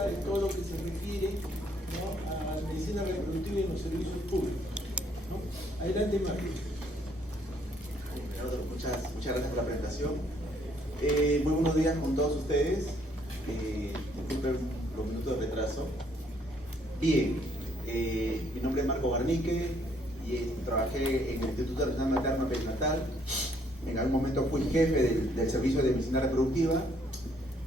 básica de todo lo que se requiere, ¿no?, a la medicina reproductiva en los servicios públicos, ¿no? Adelante, Mario. Muchas gracias por la presentación. Muy buenos días con todos ustedes. Disculpen los minutos de retraso. Bien, mi nombre es Marco Garnique y trabajé en el Instituto Nacional Materno Perinatal. En algún momento fui jefe del Servicio de Medicina Reproductiva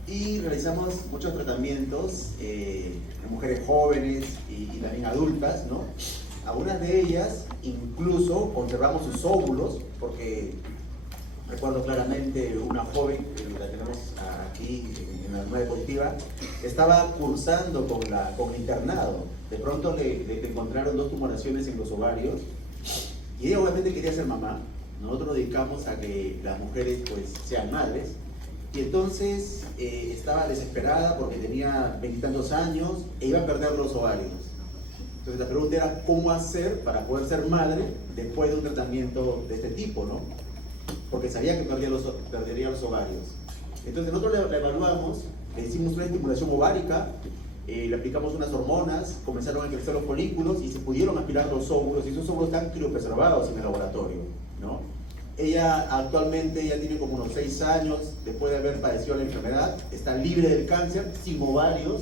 y realizamos muchos tratamientos en mujeres jóvenes y también adultas, ¿no? Algunas de ellas incluso conservamos sus óvulos, porque recuerdo claramente una joven, que la tenemos aquí en la nueva diapositiva, estaba cursando con el internado. De pronto le encontraron 2 tumoraciones en los ovarios y ella obviamente quería ser mamá. Nosotros nos dedicamos a que las mujeres pues sean madres y entonces estaba desesperada porque tenía 20 y tantos años e iba a perder los ovarios. Entonces la pregunta era cómo hacer para poder ser madre después de un tratamiento de este tipo, ¿no? Porque sabía que perdería los ovarios. Entonces nosotros la evaluamos, le hicimos una estimulación ovárica, le aplicamos unas hormonas, comenzaron a crecer los folículos y se pudieron aspirar los óvulos, y esos óvulos están criopreservados en el laboratorio, ¿no? Ella actualmente ya tiene como unos 6 años después de haber padecido la enfermedad, está libre del cáncer, sin ovarios,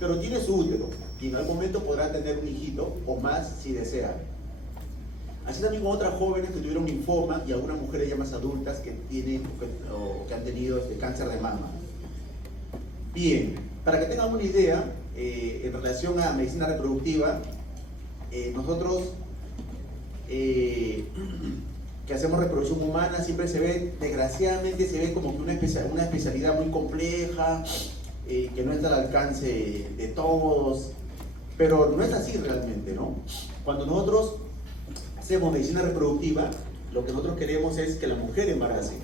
pero tiene su útero y en algún momento podrá tener un hijito o más si desea. Así también con otras jóvenes que tuvieron linfoma y algunas mujeres ya más adultas que tienen o que han tenido cáncer de mama. Bien, para que tengan una idea, en relación a medicina reproductiva, nosotros que hacemos reproducción humana siempre se ve, desgraciadamente se ve como que una especialidad muy compleja, que no está al alcance de todos, pero no es así realmente, ¿no? Cuando nosotros hacemos medicina reproductiva, lo que nosotros queremos es que la mujer embarace.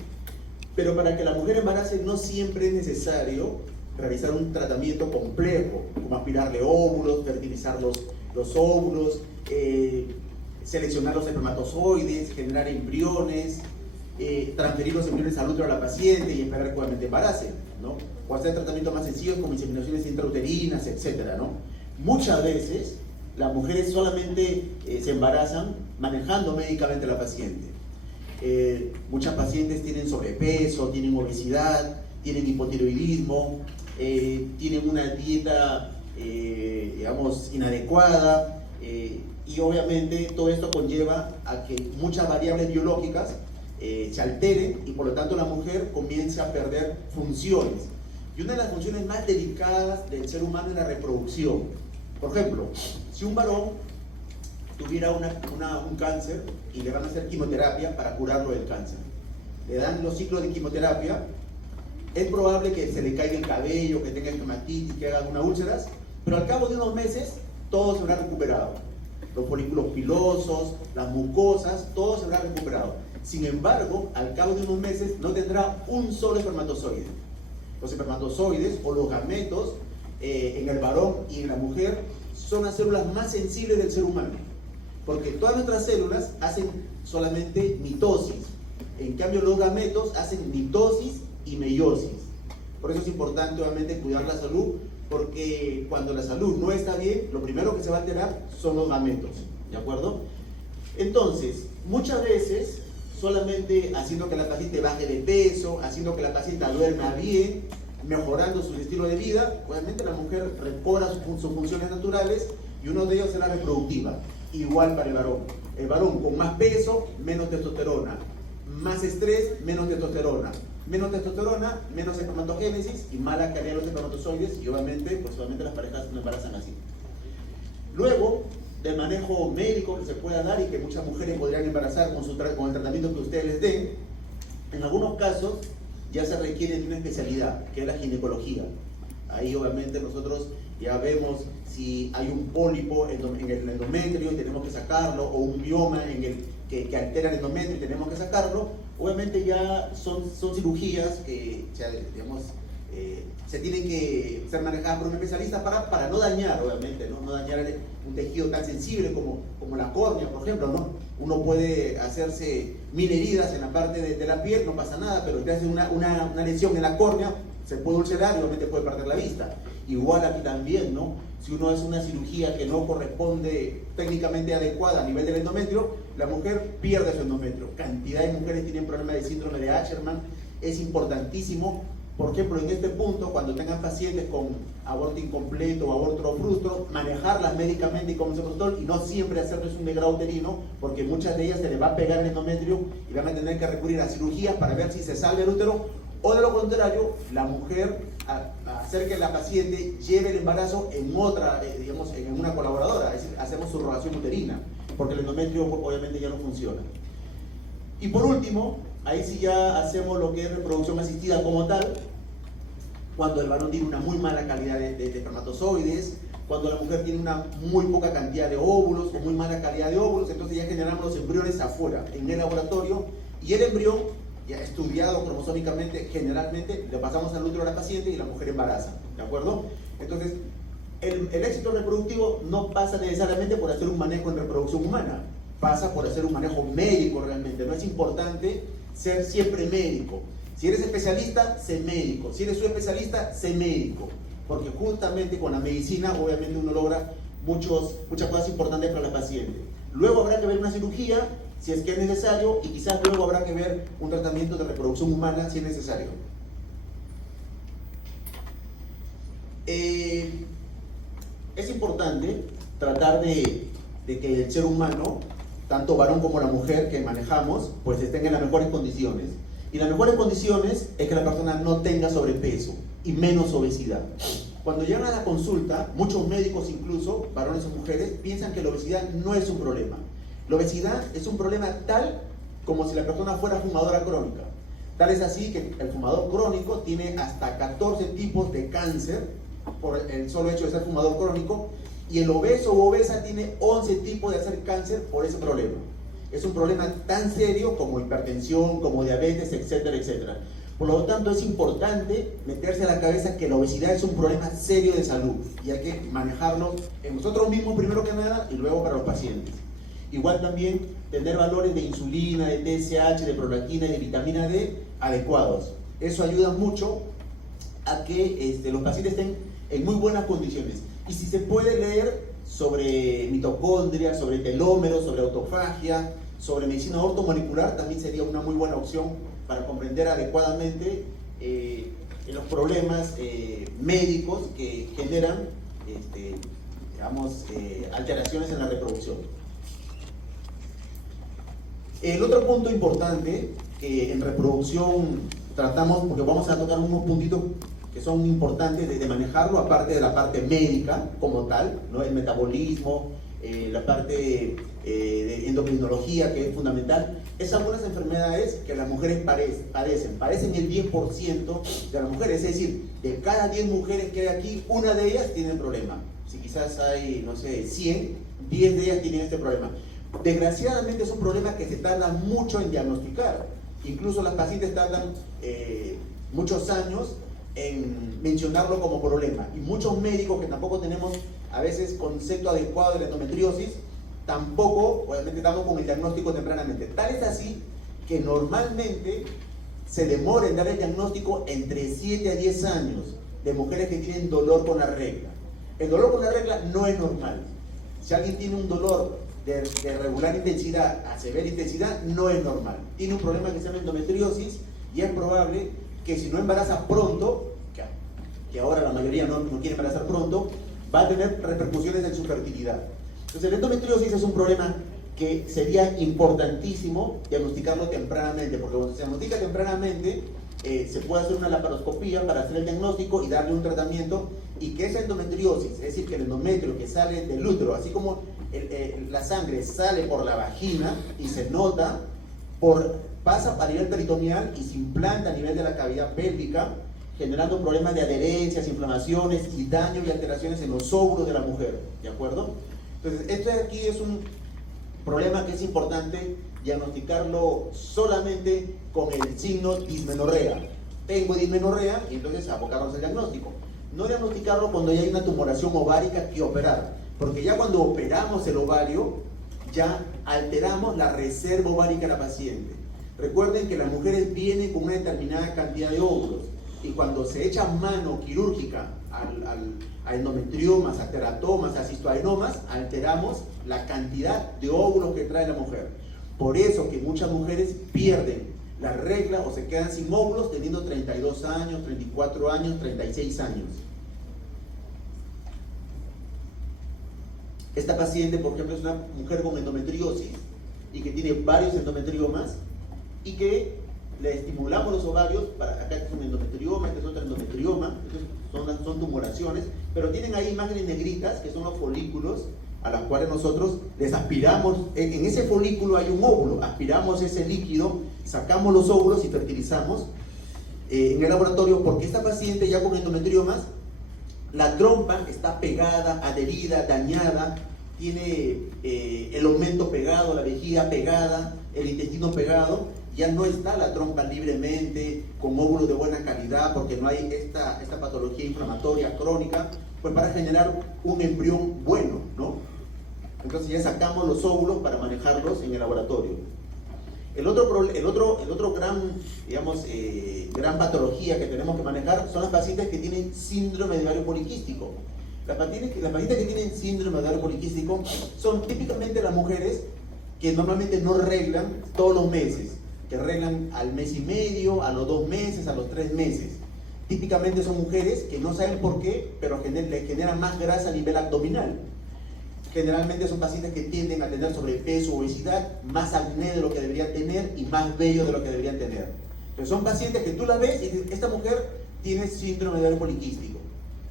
Pero para que la mujer embarace no siempre es necesario realizar un tratamiento complejo, como aspirarle óvulos, fertilizar los óvulos, seleccionar los espermatozoides, generar embriones, transferir los embriones al útero a la paciente y esperar que obviamente embarace, ¿no? O hacer tratamientos más sencillos como inseminaciones intrauterinas, etcétera, ¿no? Muchas veces las mujeres solamente se embarazan manejando médicamente a la paciente. Muchas pacientes tienen sobrepeso, tienen obesidad, tienen hipotiroidismo, tienen una dieta, digamos, inadecuada, y obviamente todo esto conlleva a que muchas variables biológicas se alteren y por lo tanto la mujer comienza a perder funciones. Y una de las funciones más delicadas del ser humano es la reproducción. Por ejemplo, si un varón tuviera un cáncer y le van a hacer quimioterapia para curarlo del cáncer, le dan los ciclos de quimioterapia, es probable que se le caiga el cabello, que tenga dermatitis, que haga algunas úlceras, pero al cabo de unos meses todo se habrá recuperado. Los folículos pilosos, las mucosas, todo se habrá recuperado. Sin embargo, al cabo de unos meses no tendrá un solo espermatozoide. Los espermatozoides o los gametos en el varón y en la mujer son las células más sensibles del ser humano, porque todas nuestras células hacen solamente mitosis, en cambio los gametos hacen mitosis y meiosis. Por eso es importante obviamente cuidar la salud, porque cuando la salud no está bien, lo primero que se va a alterar son los gametos, ¿de acuerdo? Entonces, muchas veces solamente haciendo que la paciente baje de peso, haciendo que la paciente duerma bien, mejorando su estilo de vida, obviamente la mujer recobra sus funciones naturales y uno de ellos será reproductiva. Igual para el varón. El varón con más peso, menos testosterona. Más estrés, menos testosterona. Menos testosterona, menos espermatogénesis y mala calidad de los espermatozoides y obviamente, pues obviamente las parejas no embarazan así. Luego, del manejo médico que se pueda dar y que muchas mujeres podrían embarazar con el tratamiento que ustedes les den, en algunos casos ya se requiere de una especialidad, que es la ginecología. Ahí obviamente nosotros ya vemos si hay un pólipo en el endometrio y tenemos que sacarlo, o un bioma que altera el endometrio y tenemos que sacarlo. Obviamente ya son cirugías que digamos, se tienen que ser manejadas por un especialista para no dañar, obviamente, no dañar un tejido tan sensible como la córnea, por ejemplo, ¿no? Uno puede hacerse 1000 heridas en la parte de la piel, no pasa nada, pero si te hace una lesión en la córnea, se puede ulcerar y obviamente puede perder la vista. Igual aquí también, ¿no? Si uno hace una cirugía que no corresponde técnicamente adecuada a nivel del endometrio, la mujer pierde su endometrio. Cantidad de mujeres tienen problemas de síndrome de Asherman. Es importantísimo, por ejemplo, en este punto, cuando tengan pacientes con aborto incompleto o aborto frustro, manejarlas médicamente y con misoprostol, y no siempre hacerles un degrado uterino, porque muchas de ellas se les va a pegar el endometrio y van a tener que recurrir a cirugías para ver si se sale el útero, o de lo contrario, la mujer a hacer que la paciente lleve el embarazo en otra, digamos, en una colaboradora, es decir, hacemos subrogación uterina, porque el endometrio obviamente ya no funciona. Y por último, ahí sí ya hacemos lo que es reproducción asistida como tal, cuando el varón tiene una muy mala calidad de espermatozoides, cuando la mujer tiene una muy poca cantidad de óvulos o muy mala calidad de óvulos, entonces ya generamos los embriones afuera, en el laboratorio, y el embrión, ya estudiado cromosómicamente, generalmente le pasamos al útero a la paciente y la mujer embaraza, ¿de acuerdo? Entonces, el éxito reproductivo no pasa necesariamente por hacer un manejo en reproducción humana, pasa por hacer un manejo médico realmente. No es importante ser siempre médico. Si eres especialista, sé médico. Si eres subespecialista, sé médico. Porque justamente con la medicina, obviamente uno logra muchas cosas importantes para la paciente. Luego habrá que ver una cirugía, si es que es necesario, y quizás luego habrá que ver un tratamiento de reproducción humana, si es necesario. Es importante tratar de que el ser humano, tanto varón como la mujer que manejamos, pues estén en las mejores condiciones. Y las mejores condiciones es que la persona no tenga sobrepeso y menos obesidad. Cuando llegan a la consulta, muchos médicos incluso, varones o mujeres, piensan que la obesidad no es un problema. La obesidad es un problema tal como si la persona fuera fumadora crónica. Tal es así que el fumador crónico tiene hasta 14 tipos de cáncer por el solo hecho de ser fumador crónico, y el obeso o obesa tiene 11 tipos de hacer cáncer por ese problema. Es un problema tan serio como hipertensión, como diabetes, etcétera, etcétera. Por lo tanto, es importante meterse a la cabeza que la obesidad es un problema serio de salud y hay que manejarlo en nosotros mismos primero que nada y luego para los pacientes. Igual también tener valores de insulina, de TSH, de prolactina y de vitamina D adecuados. Eso ayuda mucho a que los pacientes estén en muy buenas condiciones. Y si se puede leer sobre mitocondria, sobre telómeros, sobre autofagia, sobre medicina ortomolecular, también sería una muy buena opción para comprender adecuadamente los problemas médicos que generan alteraciones en la reproducción. El otro punto importante que en reproducción tratamos, porque vamos a tocar unos puntitos que son importantes de manejarlo, aparte de la parte médica como tal, ¿no? El metabolismo, la parte de endocrinología, que es fundamental, es algunas enfermedades que las mujeres padecen el 10% de las mujeres, es decir, de cada 10 mujeres que hay aquí, una de ellas tiene el problema. Si quizás hay, no sé, 100, 10 de ellas tienen este problema. Desgraciadamente es un problema que se tarda mucho en diagnosticar, incluso las pacientes tardan muchos años en mencionarlo como problema, y muchos médicos que tampoco tenemos a veces concepto adecuado de la endometriosis, tampoco obviamente damos con el diagnóstico tempranamente. Tal es así que normalmente se demora en dar el diagnóstico entre 7 a 10 años de mujeres que tienen dolor con la regla. El dolor con la regla no es normal. Si alguien tiene un dolor de regular intensidad a severa intensidad, no es normal. Tiene un problema que se llama endometriosis y es probable que si no embaraza pronto, que ahora la mayoría no quiere embarazar pronto, va a tener repercusiones en su fertilidad. Entonces, la endometriosis es un problema que sería importantísimo diagnosticarlo tempranamente, porque cuando se diagnostica tempranamente, se puede hacer una laparoscopía para hacer el diagnóstico y darle un tratamiento, y que esa endometriosis, es decir, que el endometrio que sale del útero, así como la sangre sale por la vagina y se nota, pasa a nivel peritoneal y se implanta a nivel de la cavidad pélvica, generando problemas de adherencias, inflamaciones y daño y alteraciones en los óvulos de la mujer, ¿de acuerdo? Entonces, esto de aquí es un problema que es importante diagnosticarlo solamente con el signo dismenorrea. Tengo dismenorrea y entonces abocarnos al diagnóstico. No diagnosticarlo cuando ya hay una tumoración ovárica que operar, porque ya cuando operamos el ovario, ya alteramos la reserva ovárica de la paciente. Recuerden que las mujeres vienen con una determinada cantidad de óvulos, y cuando se echa mano quirúrgica a endometriomas, a teratomas, a cistoadenomas, alteramos la cantidad de óvulos que trae la mujer. Por eso que muchas mujeres pierden la regla o se quedan sin óvulos teniendo 32 años, 34 años, 36 años. Esta paciente, por ejemplo, es una mujer con endometriosis y que tiene varios endometriomas y que le estimulamos los ovarios, acá es un endometrioma, este es otro endometrioma, son tumoraciones, pero tienen ahí imágenes negritas que son los folículos a las cuales nosotros les aspiramos. En ese folículo hay un óvulo, aspiramos ese líquido, sacamos los óvulos y fertilizamos en el laboratorio, porque esta paciente ya con endometriomas, la trompa está pegada, adherida, dañada, tiene el aumento pegado, la vejiga pegada, el intestino pegado, ya no está la trompa libremente, con óvulos de buena calidad, porque no hay esta patología inflamatoria crónica, pues para generar un embrión bueno, ¿no? Entonces ya sacamos los óvulos para manejarlos en el laboratorio. El otro gran, digamos, gran patología que tenemos que manejar son las pacientes que tienen síndrome de ovario poliquístico. Las pacientes que tienen síndrome de ovario poliquístico son típicamente las mujeres que normalmente no reglan todos los meses, que reglan al mes y medio, a los 2 meses, a los 3 meses. Típicamente son mujeres que no saben por qué, pero les generan más grasa a nivel abdominal. Generalmente son pacientes que tienden a tener sobrepeso, obesidad, más acné de lo que deberían tener y más vello de lo que deberían tener. Entonces son pacientes que tú la ves y dices, esta mujer tiene síndrome de ovario poliquístico,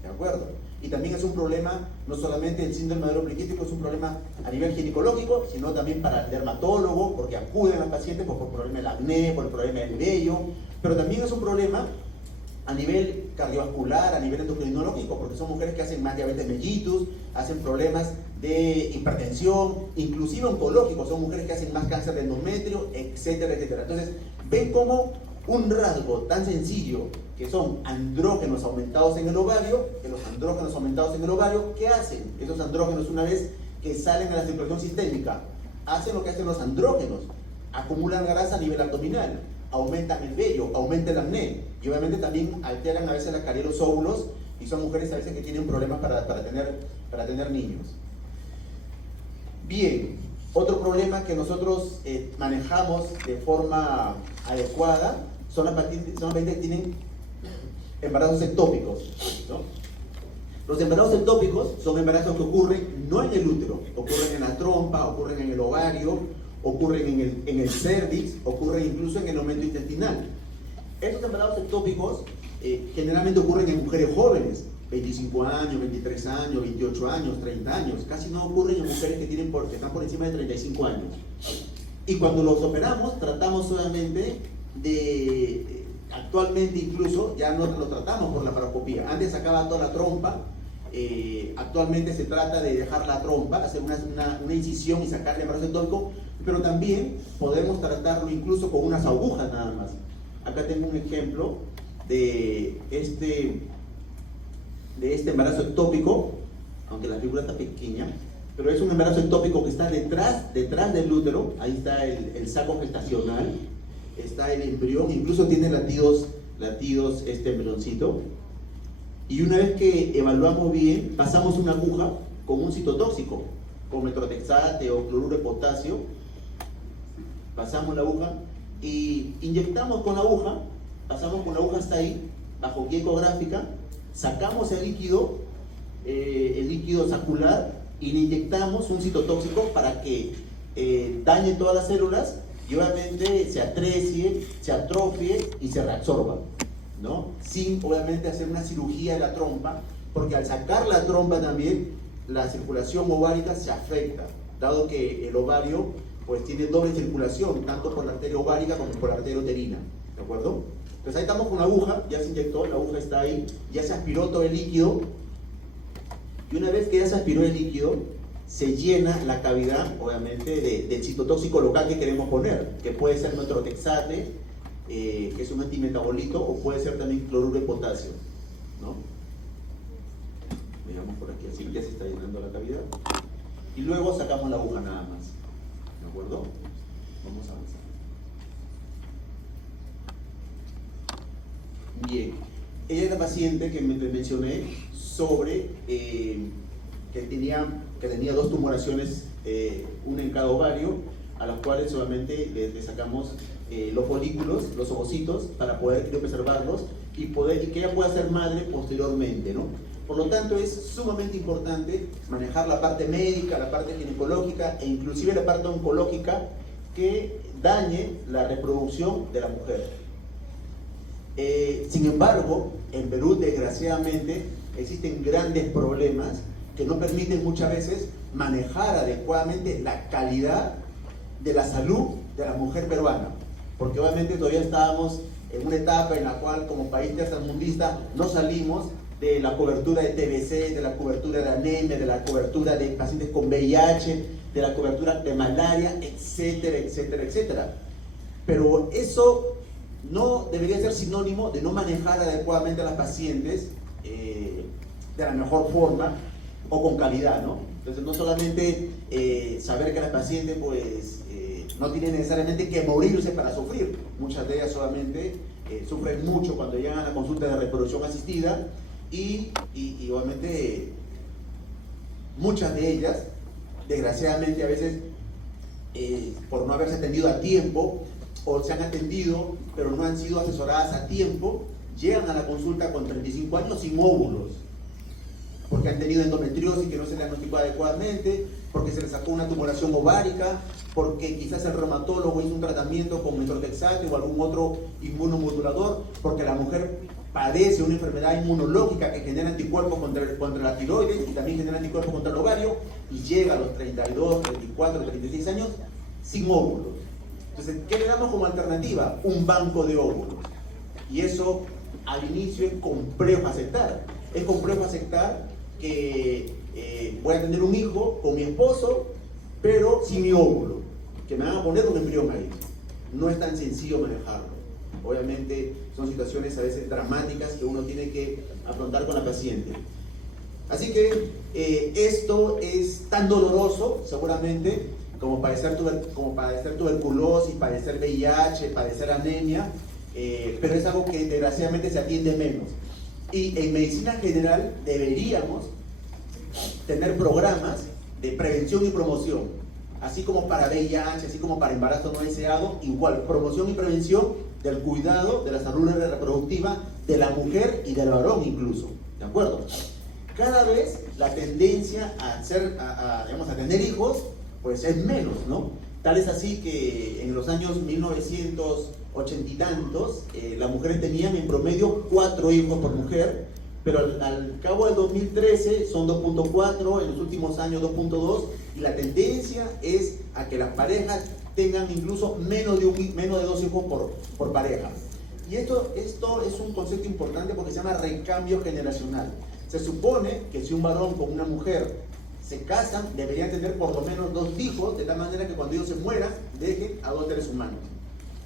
¿de acuerdo? Y también es un problema, no solamente el síndrome de ovario poliquístico, es un problema a nivel ginecológico, sino también para el dermatólogo, porque acuden a los pacientes por el problema del acné, por el problema del vello, pero también es un problema a nivel cardiovascular, a nivel endocrinológico, porque son mujeres que hacen más diabetes mellitus, hacen problemas de hipertensión, inclusive oncológicos, son mujeres que hacen más cáncer de endometrio, etcétera, etcétera. Entonces, ven cómo un rasgo tan sencillo, que son andrógenos aumentados en el ovario, que los andrógenos aumentados en el ovario, ¿qué hacen? Esos andrógenos, una vez que salen a la circulación sistémica, hacen lo que hacen los andrógenos, acumulan grasa a nivel abdominal, aumentan el vello, aumentan el acné, y obviamente también alteran a veces la calidad de los óvulos, y son mujeres a veces que tienen problemas para tener niños. Bien, otro problema que nosotros manejamos de forma adecuada son las pacientes que tienen embarazos ectópicos, ¿no? Los embarazos ectópicos son embarazos que ocurren no en el útero, ocurren en la trompa, ocurren en el ovario, ocurren en el cervix, ocurren incluso en el aumento intestinal. Estos embarazos ectópicos generalmente ocurren en mujeres jóvenes, 25 años, 23 años, 28 años, 30 años. Casi no ocurren en mujeres que están por encima de 35 años. Y cuando los operamos, tratamos solamente actualmente incluso, ya no lo tratamos por la laparoscopía. Antes sacaba toda la trompa, actualmente se trata de dejar la trompa, hacer una incisión y sacar el embarazo ectópico, pero también podemos tratarlo incluso con unas agujas nada más. Acá tengo un ejemplo de este embarazo ectópico, aunque la figura está pequeña, pero es un embarazo ectópico que está detrás del útero. Ahí está el saco gestacional, está el embrión, incluso tiene latidos este embrioncito. Y una vez que evaluamos bien, pasamos una aguja con un citotóxico, con metrotexate o cloruro de potasio. Pasamos la aguja y inyectamos con la aguja, pasamos con la aguja hasta ahí, bajo guía ecográfica, sacamos el líquido sacular y le inyectamos un citotóxico para que dañe todas las células y obviamente se atrecie, se atrofie y se reabsorba, ¿no? Sin obviamente hacer una cirugía de la trompa, porque al sacar la trompa también la circulación ovárica se afecta, dado que el ovario pues tiene doble circulación, tanto por la arteria ovárica como por la arteria uterina, ¿de acuerdo? Entonces ahí estamos con la aguja, ya se inyectó, la aguja está ahí, ya se aspiró todo el líquido, y una vez que ya se aspiró el líquido, se llena la cavidad, obviamente, del citotóxico local que queremos poner, que puede ser metrotexate, que es un antimetabolito, o puede ser también cloruro de potasio, ¿no? Veamos por aquí, así ya se está llenando la cavidad. Y luego sacamos la aguja nada más, ¿de acuerdo? Vamos a avanzar. Bien, ella era paciente que me mencioné sobre que tenía dos tumoraciones, una en cada ovario, a las cuales solamente le sacamos los folículos, los ovocitos, para poder preservarlos y que ella pueda ser madre posteriormente, ¿no? Por lo tanto, es sumamente importante manejar la parte médica, la parte ginecológica e inclusive la parte oncológica que dañe la reproducción de la mujer. Sin embargo, en Perú, desgraciadamente, existen grandes problemas que no permiten muchas veces manejar adecuadamente la calidad de la salud de la mujer peruana, porque obviamente todavía estábamos en una etapa en la cual como país tercermundista no salimos de la cobertura de TBC, de la cobertura de anemia, de la cobertura de pacientes con VIH, de la cobertura de malaria, etcétera, etcétera, etcétera. Pero eso no debería ser sinónimo de no manejar adecuadamente a las pacientes de la mejor forma o con calidad, ¿no? Entonces no solamente saber que las pacientes pues no tienen necesariamente que morirse para sufrir, muchas de ellas solamente sufren mucho cuando llegan a la consulta de reproducción asistida y obviamente muchas de ellas, desgraciadamente a veces por no haberse atendido a tiempo o se han atendido pero no han sido asesoradas a tiempo, llegan a la consulta con 35 años sin óvulos, porque han tenido endometriosis que no se le diagnosticó adecuadamente, porque se les sacó una tumoración ovárica, porque quizás el reumatólogo hizo un tratamiento con metrotexate o algún otro inmunomodulador, porque la mujer padece una enfermedad inmunológica que genera anticuerpos contra la tiroides y también genera anticuerpos contra el ovario, y llega a los 32, 34, 36 años sin óvulos. Entonces, ¿qué le damos como alternativa? Un banco de óvulos. Y eso al inicio es complejo aceptar. Es complejo aceptar que voy a tener un hijo con mi esposo, pero sin mi óvulo, que me van a poner un embrión ahí. No es tan sencillo manejarlo. Obviamente son situaciones a veces dramáticas que uno tiene que afrontar con la paciente. Así que esto es tan doloroso, seguramente, como padecer tuberculosis, padecer VIH, padecer anemia, pero es algo que desgraciadamente se atiende menos. Y en medicina general deberíamos tener programas de prevención y promoción, así como para VIH, así como para embarazo no deseado, igual, promoción y prevención del cuidado de la salud reproductiva de la mujer y del varón incluso, ¿de acuerdo? Cada vez la tendencia a tener hijos, pues es menos, ¿no? Tal es así que en los años 1980 y tantos, las mujeres tenían en promedio 4 hijos por mujer, pero al cabo del 2013 son 2.4, en los últimos años 2.2, y la tendencia es a que las parejas tengan incluso menos de 2 hijos por pareja. Y esto es un concepto importante porque se llama recambio generacional. Se supone que si un varón con una mujer se casan, deberían tener por lo menos 2 hijos, de tal manera que cuando ellos se mueran, dejen a 2 seres humanos.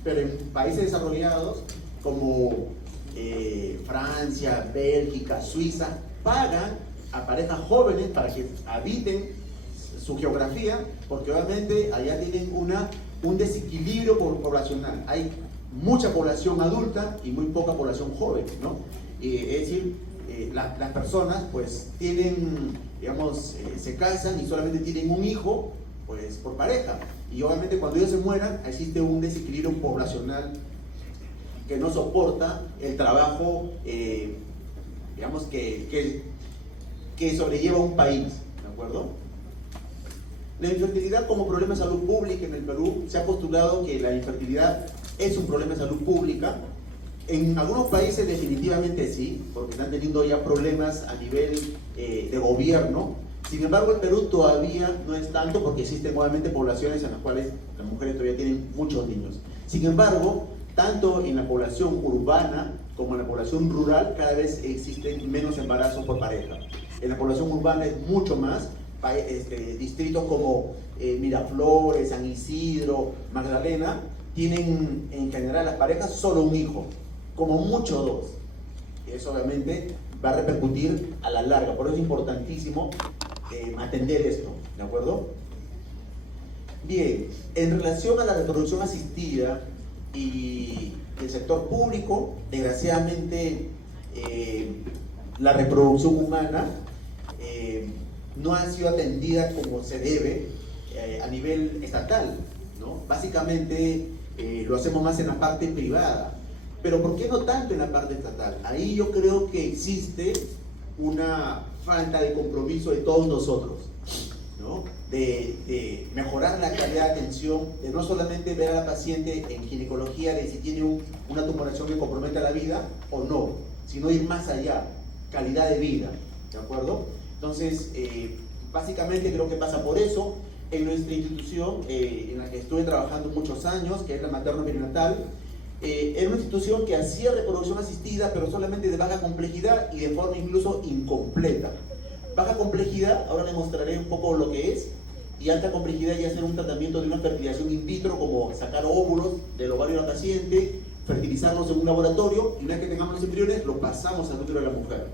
Pero en países desarrollados como Francia, Bélgica, Suiza, pagan a parejas jóvenes para que habiten su geografía, porque obviamente allá tienen un desequilibrio poblacional. Hay mucha población adulta y muy poca población joven, ¿no? Es decir, las personas pues tienen, digamos, se casan y solamente tienen un hijo pues por pareja, y obviamente cuando ellos se mueran existe un desequilibrio poblacional que no soporta el trabajo, digamos, que sobrelleva un país, ¿de acuerdo? La infertilidad como problema de salud pública en el Perú, se ha postulado que la infertilidad es un problema de salud pública. En algunos países definitivamente sí, porque están teniendo ya problemas a nivel de gobierno. Sin embargo, el Perú todavía no es tanto, porque existen obviamente poblaciones en las cuales las mujeres todavía tienen muchos niños. Sin embargo, tanto en la población urbana como en la población rural, cada vez existen menos embarazos por pareja. En la población urbana es mucho más. Distritos como Miraflores, San Isidro, Magdalena, tienen en general las parejas solo un hijo, como mucho 2. Eso obviamente va a repercutir a la larga, por eso es importantísimo atender esto, ¿de acuerdo? Bien, en relación a la reproducción asistida y el sector público, desgraciadamente la reproducción humana no ha sido atendida como se debe a nivel estatal, ¿no? Básicamente lo hacemos más en la parte privada, pero ¿por qué no tanto en la parte estatal? Ahí yo creo que existe una falta de compromiso de todos nosotros, ¿no? De mejorar la calidad de atención, de no solamente ver a la paciente en ginecología de si tiene una tumoración que compromete la vida o no, sino ir más allá, calidad de vida, ¿de acuerdo? Entonces, básicamente creo que pasa por eso. En nuestra institución, en la que estuve trabajando muchos años, que es la materno-perinatal, era una institución que hacía reproducción asistida, pero solamente de baja complejidad y de forma incluso incompleta. Baja complejidad, ahora les mostraré un poco lo que es, y alta complejidad ya hacer un tratamiento de una fertilización in vitro, como sacar óvulos del ovario de la paciente, fertilizarlos en un laboratorio, y una vez que tengamos los embriones, lo pasamos al útero de la mujer.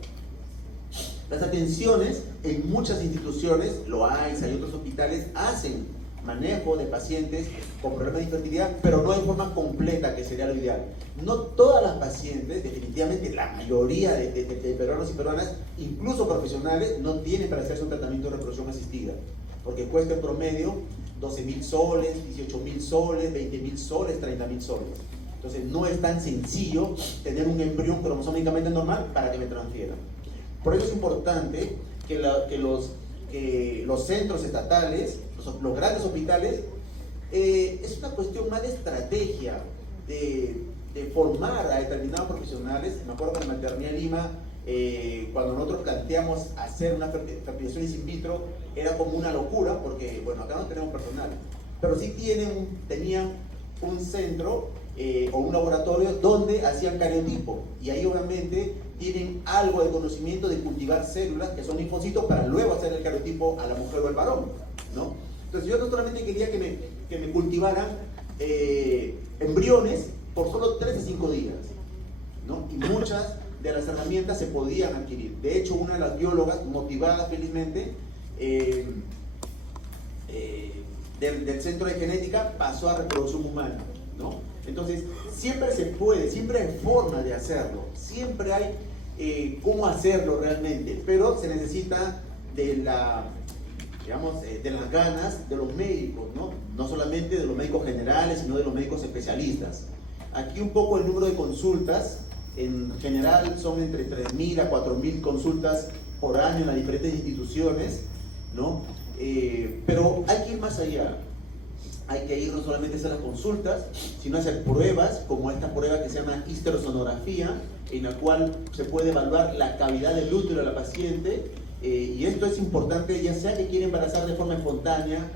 Las atenciones en muchas instituciones, lo hay otros hospitales, hacen manejo de pacientes con problemas de infertilidad, pero no de forma completa, que sería lo ideal. No todas las pacientes, definitivamente la mayoría de peruanos y peruanas, incluso profesionales, no tienen para hacerse un tratamiento de reproducción asistida, porque cuesta en promedio 12.000 soles, 18.000 soles, 20.000 soles, 30.000 soles. Entonces no es tan sencillo tener un embrión cromosómicamente normal para que me transfieran. Por eso es importante que los centros estatales, los grandes hospitales, es una cuestión más de estrategia, de formar a determinados profesionales. Me acuerdo que en la maternidad Lima, cuando nosotros planteamos hacer una fertilización in vitro, era como una locura, porque bueno, acá no tenemos personal, pero sí tenían un centro o un laboratorio donde hacían cariotipo, y ahí obviamente tienen algo de conocimiento de cultivar células que son linfocitos para luego hacer el cariotipo a la mujer o al varón, ¿no? Entonces yo no solamente quería que me cultivaran embriones por solo 3 a 5 días, ¿no? Y muchas de las herramientas se podían adquirir. De hecho, una de las biólogas, motivada felizmente, del centro de genética, pasó a reproducción humana, ¿no? Entonces, siempre se puede, siempre hay forma de hacerlo, siempre hay cómo hacerlo realmente, pero se necesita de las ganas de los médicos, ¿no? No solamente de los médicos generales, sino de los médicos especialistas. Aquí un poco el número de consultas, en general son entre 3.000 a 4.000 consultas por año en las diferentes instituciones, ¿no? Pero hay que ir más allá. Hay que ir no solamente a hacer las consultas, sino a hacer pruebas, como esta prueba que se llama histerosonografía, en la cual se puede evaluar la cavidad del útero de la paciente, y esto es importante, ya sea que quiere embarazar de forma espontánea,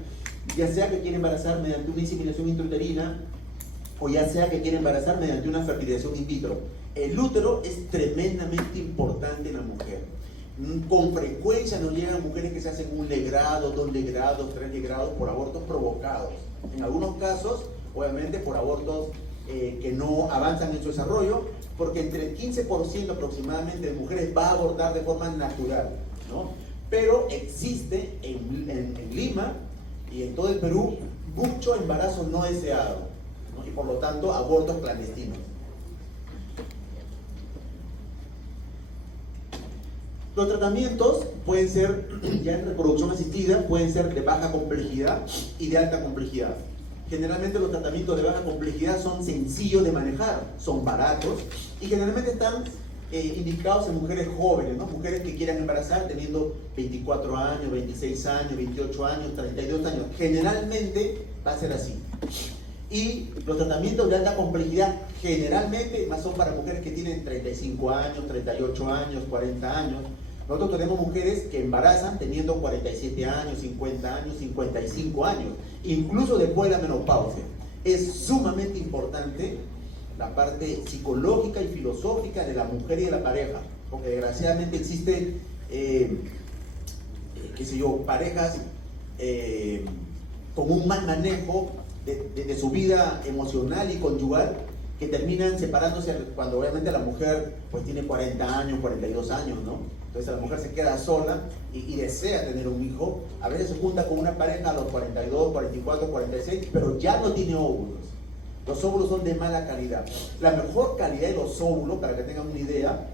ya sea que quiere embarazar mediante una inseminación intrauterina, o ya sea que quiere embarazar mediante una fertilización in vitro. El útero es tremendamente importante en la mujer. Con frecuencia nos llegan mujeres que se hacen 1 legrado, 2 legrados, 3 legrados por abortos provocados. En algunos casos, obviamente, por abortos que no avanzan en su desarrollo, porque entre el 15% aproximadamente de mujeres va a abortar de forma natural, ¿no? Pero existe en Lima y en todo el Perú mucho embarazo no deseado, ¿no? Y por lo tanto abortos clandestinos. Los tratamientos pueden ser, ya en reproducción asistida, pueden ser de baja complejidad y de alta complejidad. Generalmente los tratamientos de baja complejidad son sencillos de manejar, son baratos y generalmente están indicados en mujeres jóvenes, ¿no? Mujeres que quieran embarazar teniendo 24 años, 26 años, 28 años, 32 años. Generalmente va a ser así. Y los tratamientos de alta complejidad generalmente más son para mujeres que tienen 35 años, 38 años, 40 años. Nosotros tenemos mujeres que embarazan teniendo 47 años, 50 años, 55 años, incluso después de la menopausia. Es sumamente importante la parte psicológica y filosófica de la mujer y de la pareja, porque desgraciadamente existen, parejas con un mal manejo de su vida emocional y conyugal, que terminan separándose cuando obviamente la mujer pues tiene 40 años, 42 años, ¿no? Entonces la mujer se queda sola y desea tener un hijo. A veces se junta con una pareja a los 42, 44, 46, pero ya no tiene óvulos. Los óvulos son de mala calidad. La mejor calidad de los óvulos, para que tengan una idea,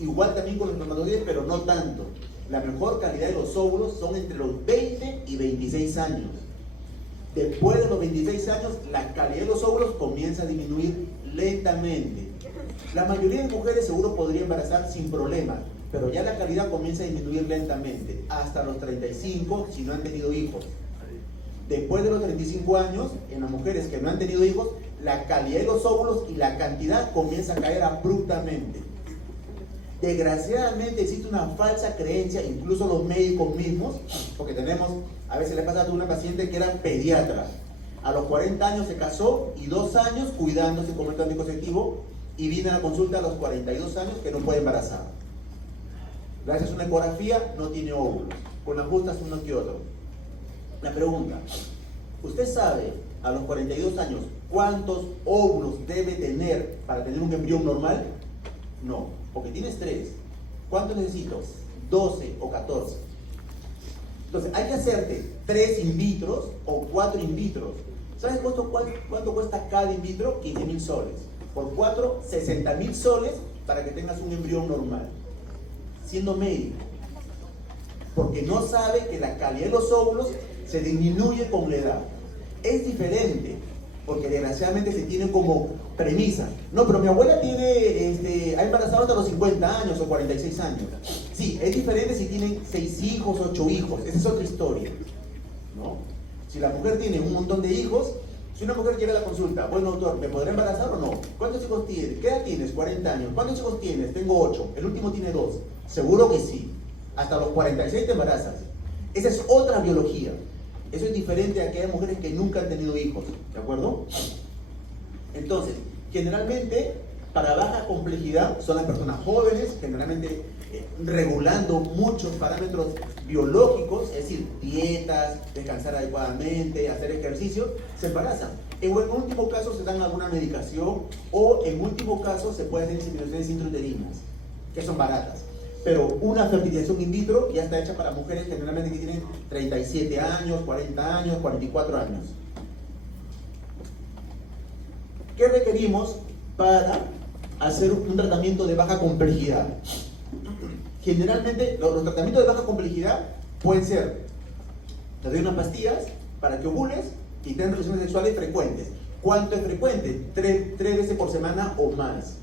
igual también con los espermatozoides, pero no tanto. La mejor calidad de los óvulos son entre los 20 y 26 años. Después de los 26 años, la calidad de los óvulos comienza a disminuir lentamente. La mayoría de mujeres seguro podría embarazar sin problema, pero ya la calidad comienza a disminuir lentamente, hasta los 35 si no han tenido hijos. Después de los 35 años, en las mujeres que no han tenido hijos, la calidad de los óvulos y la cantidad comienza a caer abruptamente. Desgraciadamente existe una falsa creencia, incluso los médicos mismos, porque a veces le pasa a una paciente que era pediatra. A los 40 años se casó y 2 años cuidándose con método anticonceptivo y viene a la consulta a los 42 años que no puede embarazar. Gracias a una ecografía no tiene óvulos, con las justas uno que otro. La pregunta, ¿usted sabe a los 42 años cuántos óvulos debe tener para tener un embrión normal? No, porque tienes 3. ¿Cuántos necesito? 12 o 14. Entonces hay que hacerte 3 in vitros o 4 in vitros. ¿Sabes cuánto cuesta cada in vitro? 15.000 soles. Por 4, 60.000 soles para que tengas un embrión normal. Siendo médico. Porque no sabe que la calidad de los óvulos se disminuye con la edad. Es diferente, porque desgraciadamente se tiene como premisa. No, pero mi abuela ha embarazado hasta los 50 años o 46 años. Sí, es diferente si tienen 6 hijos, 8 hijos. Esa es otra historia, ¿no? Si la mujer tiene un montón de hijos, si una mujer llega a la consulta, bueno doctor, ¿me podrá embarazar o no? ¿Cuántos hijos tienes? ¿Qué edad tienes? 40 años. ¿Cuántos hijos tienes? Tengo 8. El último tiene 2. Seguro que sí. Hasta los 46 te embarazas. Esa es otra biología. Eso es diferente a que hay mujeres que nunca han tenido hijos, ¿de acuerdo? Entonces, generalmente, para baja complejidad son las personas jóvenes, generalmente regulando muchos parámetros biológicos, es decir, dietas, descansar adecuadamente, hacer ejercicio, se embarazan. En último caso se dan alguna medicación o en último caso se pueden hacer inseminaciones intrauterinas, que son baratas. Pero una fertilización in vitro ya está hecha para mujeres generalmente que tienen 37 años, 40 años, 44 años. ¿Qué requerimos para hacer un tratamiento de baja complejidad? Generalmente los tratamientos de baja complejidad pueden ser, te doy unas pastillas para que ovules y tengas relaciones sexuales frecuentes. ¿Cuánto es frecuente? 3 veces por semana o más,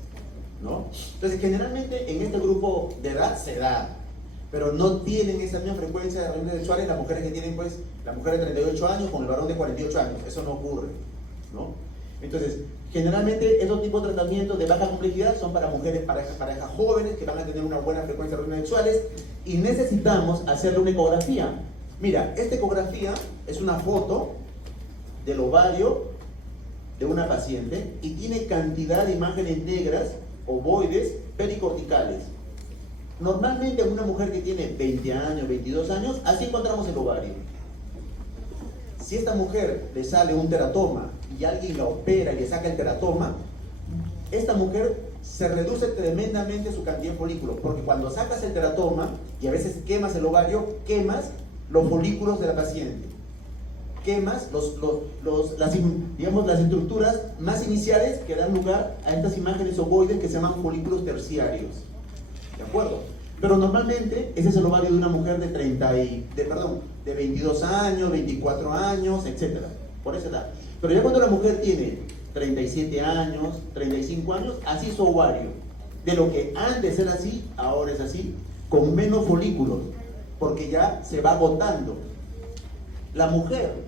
¿no? Entonces generalmente en este grupo de edad se da, pero no tienen esa misma frecuencia de relaciones sexuales las mujeres que tienen, pues, la mujer de 38 años con el varón de 48 años. Eso no ocurre, ¿no? Entonces, generalmente estos tipos de tratamientos de baja complejidad son para mujeres, parejas jóvenes que van a tener una buena frecuencia de relaciones sexuales y necesitamos hacerle una ecografía. Mira, esta ecografía es una foto del ovario de una paciente y tiene cantidad de imágenes negras, ovoides, pericorticales. Normalmente en una mujer que tiene 20 años, 22 años, así encontramos el ovario. Si a esta mujer le sale un teratoma y alguien la opera y le saca el teratoma, esta mujer se reduce tremendamente su cantidad de folículos, porque cuando sacas el teratoma y a veces quemas el ovario, quemas los folículos de la paciente. Quemas las estructuras más iniciales que dan lugar a estas imágenes ovoides que se llaman folículos terciarios. ¿De acuerdo? Pero normalmente ese es el ovario de una mujer de 22 años, 24 años, etc. Por esa edad. Pero ya cuando la mujer tiene 37 años, 35 años, así es su ovario. De lo que antes era así, ahora es así, con menos folículos, porque ya se va agotando. La mujer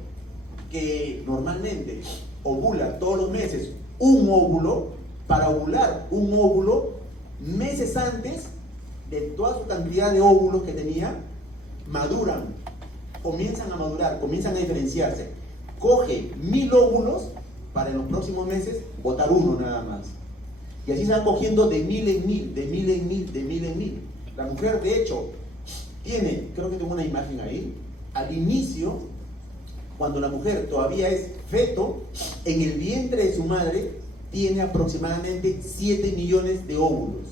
que normalmente ovula todos los meses un óvulo, para ovular un óvulo, meses antes de toda su cantidad de óvulos que tenía, maduran, comienzan a madurar, comienzan a diferenciarse. Coge 1000 óvulos para en los próximos meses botar uno nada más. Y así se va cogiendo de 1000 en 1000, de 1000 en 1000, de 1000 en 1000. La mujer, de hecho, tiene, creo que tengo una imagen ahí, al inicio, cuando la mujer todavía es feto, en el vientre de su madre tiene aproximadamente 7 millones de óvulos.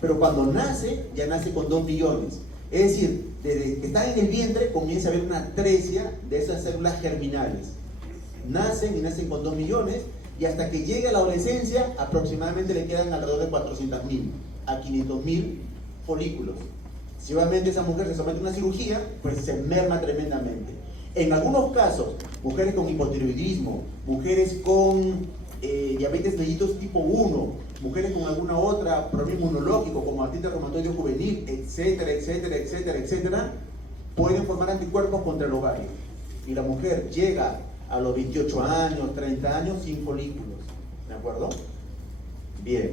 Pero cuando nace, ya nace con 2 millones. Es decir, desde que está en el vientre comienza a haber una atresia de esas células germinales. Nacen y nacen con 2 millones y hasta que llegue a la adolescencia aproximadamente le quedan alrededor de 400.000. a 500.000 folículos. Si obviamente esa mujer se somete a una cirugía, pues se merma tremendamente. En algunos casos, mujeres con hipotiroidismo, mujeres con diabetes mellitus tipo 1, mujeres con alguna otra problema inmunológico como artritis reumatoide juvenil, etcétera, etcétera, etcétera, etcétera, pueden formar anticuerpos contra el ovario. Y la mujer llega a los 28 años, 30 años sin folículos. ¿De acuerdo? Bien.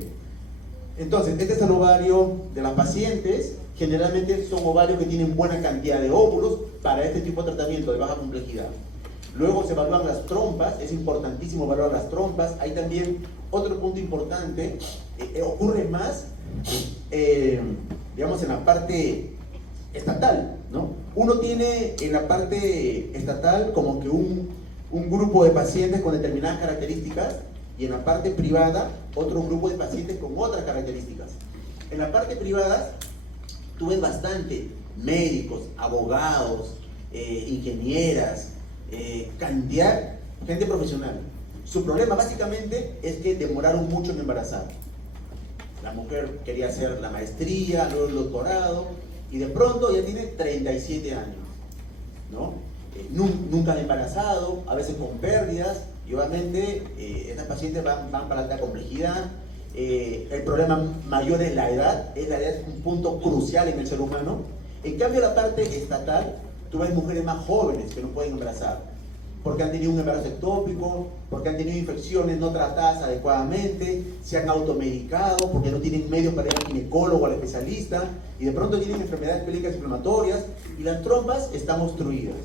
Entonces, este es el ovario de las pacientes. Generalmente son ovarios que tienen buena cantidad de óvulos para este tipo de tratamiento de baja complejidad. Luego se evalúan las trompas, es importantísimo evaluar las trompas. Hay también otro punto importante, ocurre más, digamos, en la parte estatal, ¿no? Uno tiene en la parte estatal como que un grupo de pacientes con determinadas características y en la parte privada otro grupo de pacientes con otras características. En la parte privada tú ves bastante médicos, abogados, ingenieras, cantidad, gente profesional. Su problema básicamente es que demoraron mucho en embarazar. La mujer quería hacer la maestría, luego el doctorado, y de pronto ya tiene 37 años, ¿no? Nunca han embarazado, a veces con pérdidas, y obviamente estas pacientes van para alta complejidad. El problema mayor es la edad es un punto crucial en el ser humano. En cambio, la parte estatal, tú ves mujeres más jóvenes que no pueden embarazar, porque han tenido un embarazo ectópico, porque han tenido infecciones no tratadas adecuadamente, se han automedicado, porque no tienen medios para ir al ginecólogo, al especialista, y de pronto tienen enfermedades pélvicas inflamatorias, y las trompas están obstruidas.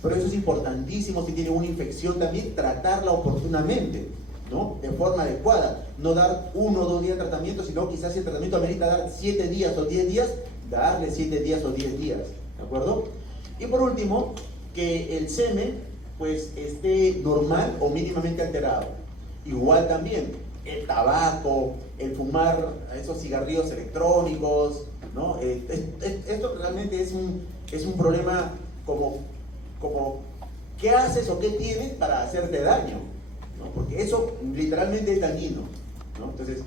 Por eso es importantísimo, si tienen una infección también, tratarla oportunamente, ¿no? De forma adecuada. No dar 1 o 2 días de tratamiento, sino quizás si el tratamiento amerita dar 7 días o 10 días, darle 7 días o 10 días, ¿de acuerdo? Y por último, que el semen pues esté normal o mínimamente alterado. Igual también el tabaco, el fumar esos cigarrillos electrónicos, ¿no? Esto realmente es un problema como ¿qué haces o qué tienes para hacerte daño? ¿No? Porque eso literalmente es dañino, ¿no? Entonces,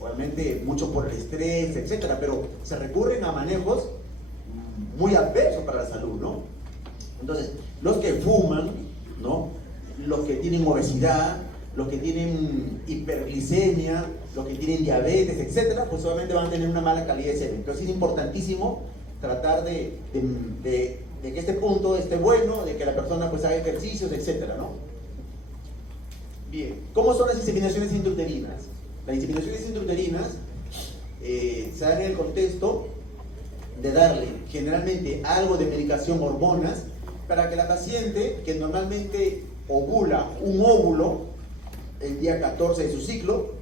obviamente mucho por el estrés, etcétera, pero se recurren a manejos muy adversos para la salud, ¿no? Entonces, los que fuman, ¿no? Los que tienen obesidad, los que tienen hiperglicemia, los que tienen diabetes, etcétera, pues obviamente van a tener una mala calidad de semen. Entonces es importantísimo tratar de que este punto esté bueno, de que la persona pues haga ejercicios, etcétera, ¿no? Bien, ¿cómo son las inseminaciones intrauterinas? Las inseminaciones intrauterinas se dan en el contexto de darle generalmente algo de medicación, hormonas, para que la paciente, que normalmente ovula un óvulo el día 14 de su ciclo,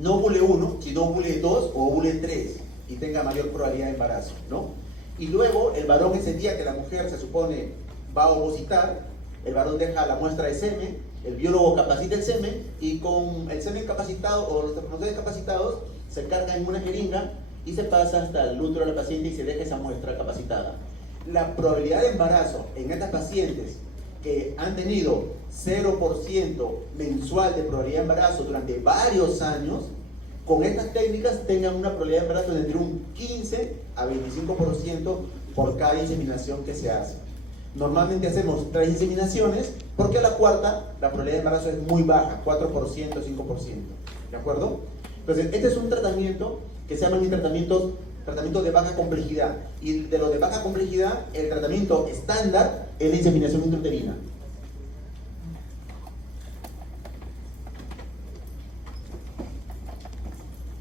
no ovule 1, sino ovule 2 o ovule 3 y tenga mayor probabilidad de embarazo, ¿no? Y luego el varón, ese día que la mujer se supone va a ovocitar, el varón deja la muestra de semen, el biólogo capacita el semen y con el semen capacitado o los espermatozoides capacitados se carga en una jeringa y se pasa hasta el útero de la paciente y se deja esa muestra capacitada. La probabilidad de embarazo en estas pacientes que han tenido 0% mensual de probabilidad de embarazo durante varios años, con estas técnicas tengan una probabilidad de embarazo de entre un 15 a 25% por cada inseminación que se hace. Normalmente hacemos 3 inseminaciones porque a la cuarta la probabilidad de embarazo es muy baja, 4%, 5%. ¿De acuerdo? Entonces, este es un tratamiento que se llaman tratamientos de baja complejidad. Y de los de baja complejidad, el tratamiento estándar es la inseminación intrauterina.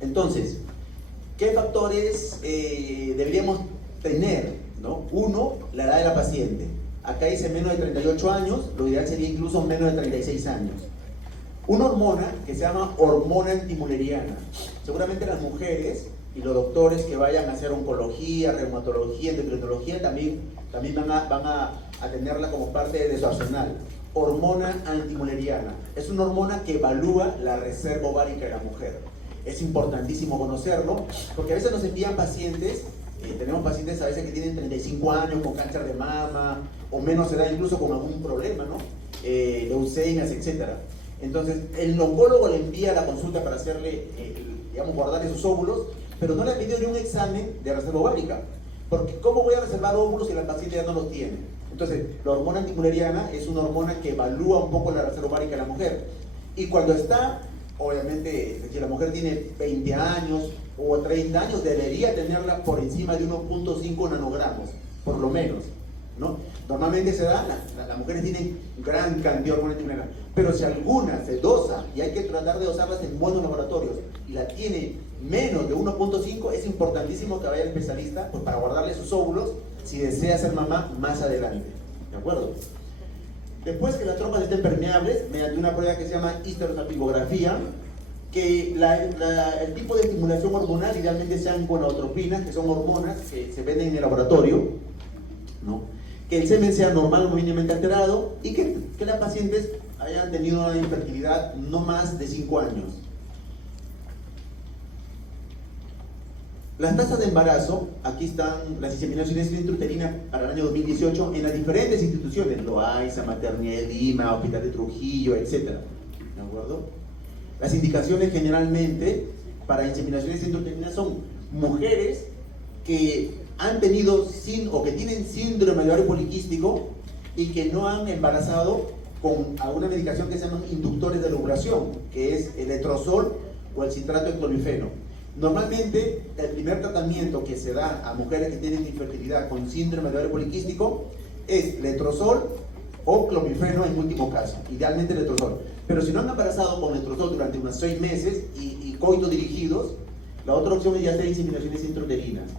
Entonces, ¿qué factores deberíamos tener, ¿no? Uno, la edad de la paciente. Acá dice menos de 38 años, lo ideal sería incluso menos de 36 años. Una hormona que se llama hormona antimuleriana. Seguramente las mujeres y los doctores que vayan a hacer oncología, reumatología, endocrinología también van a tenerla como parte de su arsenal. Hormona antimuleriana. Es una hormona que evalúa la reserva ovárica de la mujer. Es importantísimo conocerlo, porque a veces nos envían pacientes, tenemos pacientes a veces que tienen 35 años con cáncer de mama, o menos edad incluso con algún problema, ¿no? Leucemias, etc. Entonces, el oncólogo le envía la consulta para hacerle digamos, guardar esos óvulos, pero no le ha pedido ni un examen de reserva ovárica. Porque ¿cómo voy a reservar óvulos si la paciente ya no los tiene? Entonces, la hormona antimuleriana es una hormona que evalúa un poco la reserva ovárica de la mujer. Y cuando está, obviamente, si la mujer tiene 20 años o 30 años, debería tenerla por encima de 1.5 nanogramos, por lo menos, ¿no? Normalmente se da, las mujeres tienen gran cantidad de hormona antimuleriana, pero si alguna se dosa, y hay que tratar de dosarlas en buenos laboratorios, y la tiene menos de 1.5, es importantísimo que vaya al especialista pues, para guardarle sus óvulos si desea ser mamá más adelante, ¿de acuerdo? Después que las trompas estén permeables, mediante una prueba que se llama histerosalpingografía, que el tipo de estimulación hormonal idealmente sean gonadotropinas, que son hormonas que se venden en el laboratorio, ¿no? Que el semen sea normal o mínimamente alterado y que las pacientes hayan tenido una infertilidad no más de 5 años. Las tasas de embarazo, aquí están las inseminaciones intrauterinas para el año 2018 en las diferentes instituciones, Loaiza, Maternidad de Lima, Hospital de Trujillo, etc. ¿De acuerdo? Las indicaciones generalmente para inseminaciones intrauterinas son mujeres que han tenido o que tienen síndrome de ovario poliquístico y que no han embarazado con alguna medicación que se llaman inductores de la ovulación, que es el letrozol o el citrato de clomifeno. Normalmente, el primer tratamiento que se da a mujeres que tienen infertilidad con síndrome de ovario poliquístico es letrozol o clomifeno en último caso, idealmente letrozol. Pero si no han embarazado con letrozol durante unos 6 meses y coitos dirigidos, la otra opción es ya hacer inseminaciones intrauterinas.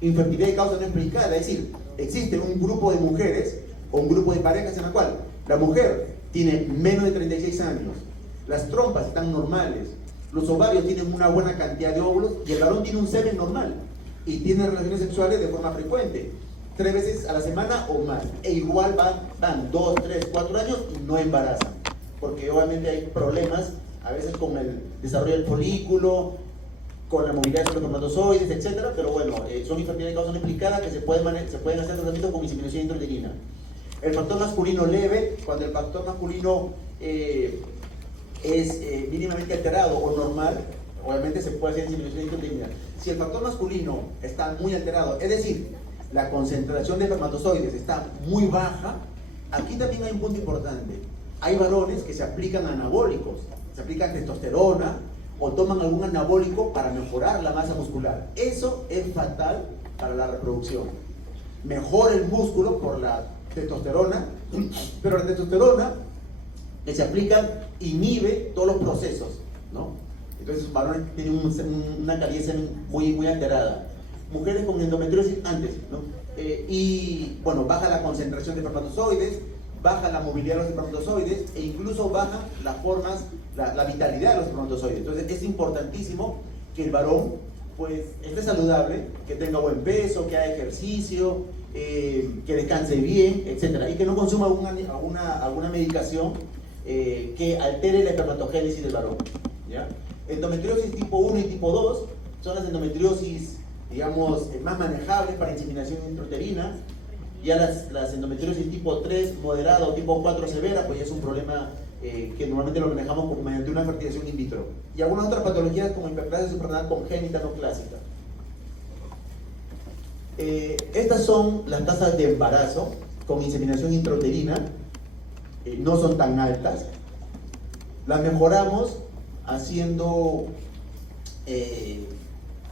Infertilidad de causa no explicada, es decir, existe un grupo de mujeres o un grupo de parejas en la cual la mujer tiene menos de 36 años, las trompas están normales, los ovarios tienen una buena cantidad de óvulos y el varón tiene un semen normal y tiene relaciones sexuales de forma frecuente, 3 veces a la semana o más, e igual van 2, 3, 4 años y no embarazan, porque obviamente hay problemas a veces con el desarrollo del folículo, con la movilidad de los espermatozoides, etcétera, pero bueno, son infertilidades de causa no explicada que se pueden hacer tratamientos con inseminación intrauterina. El factor masculino leve, cuando el factor masculino es mínimamente alterado o normal, obviamente se puede hacer inseminación intrauterina. Si el factor masculino está muy alterado, es decir, la concentración de espermatozoides está muy baja, aquí también hay un punto importante. Hay varones que se aplican anabólicos, se aplican testosterona, o toman algún anabólico para mejorar la masa muscular. Eso es fatal para la reproducción. Mejora el músculo por la testosterona, pero la testosterona que se aplica inhibe todos los procesos, ¿no? Entonces los varones tienen una calidad de semen muy alterada. Mujeres con endometriosis antes, ¿no? Y bueno, baja la concentración de espermatozoides, baja la movilidad de los espermatozoides e incluso baja las formas, la vitalidad de los espermatozoides. Entonces es importantísimo que el varón pues esté saludable, que tenga buen peso, que haga ejercicio, que descanse bien, etc. Y que no consuma alguna medicación que altere la espermatogénesis del varón, ¿ya? Endometriosis tipo 1 y tipo 2 son las endometriosis, digamos, más manejables para inseminación intrauterina. Ya las endometriosis tipo 3 moderada o tipo 4 severa, pues ya es un problema que normalmente lo manejamos mediante una fertilización in vitro. Y algunas otras patologías como hiperplasia suprarrenal congénita no clásica. Estas son las tasas de embarazo con inseminación intrauterina, no son tan altas. Las mejoramos haciendo,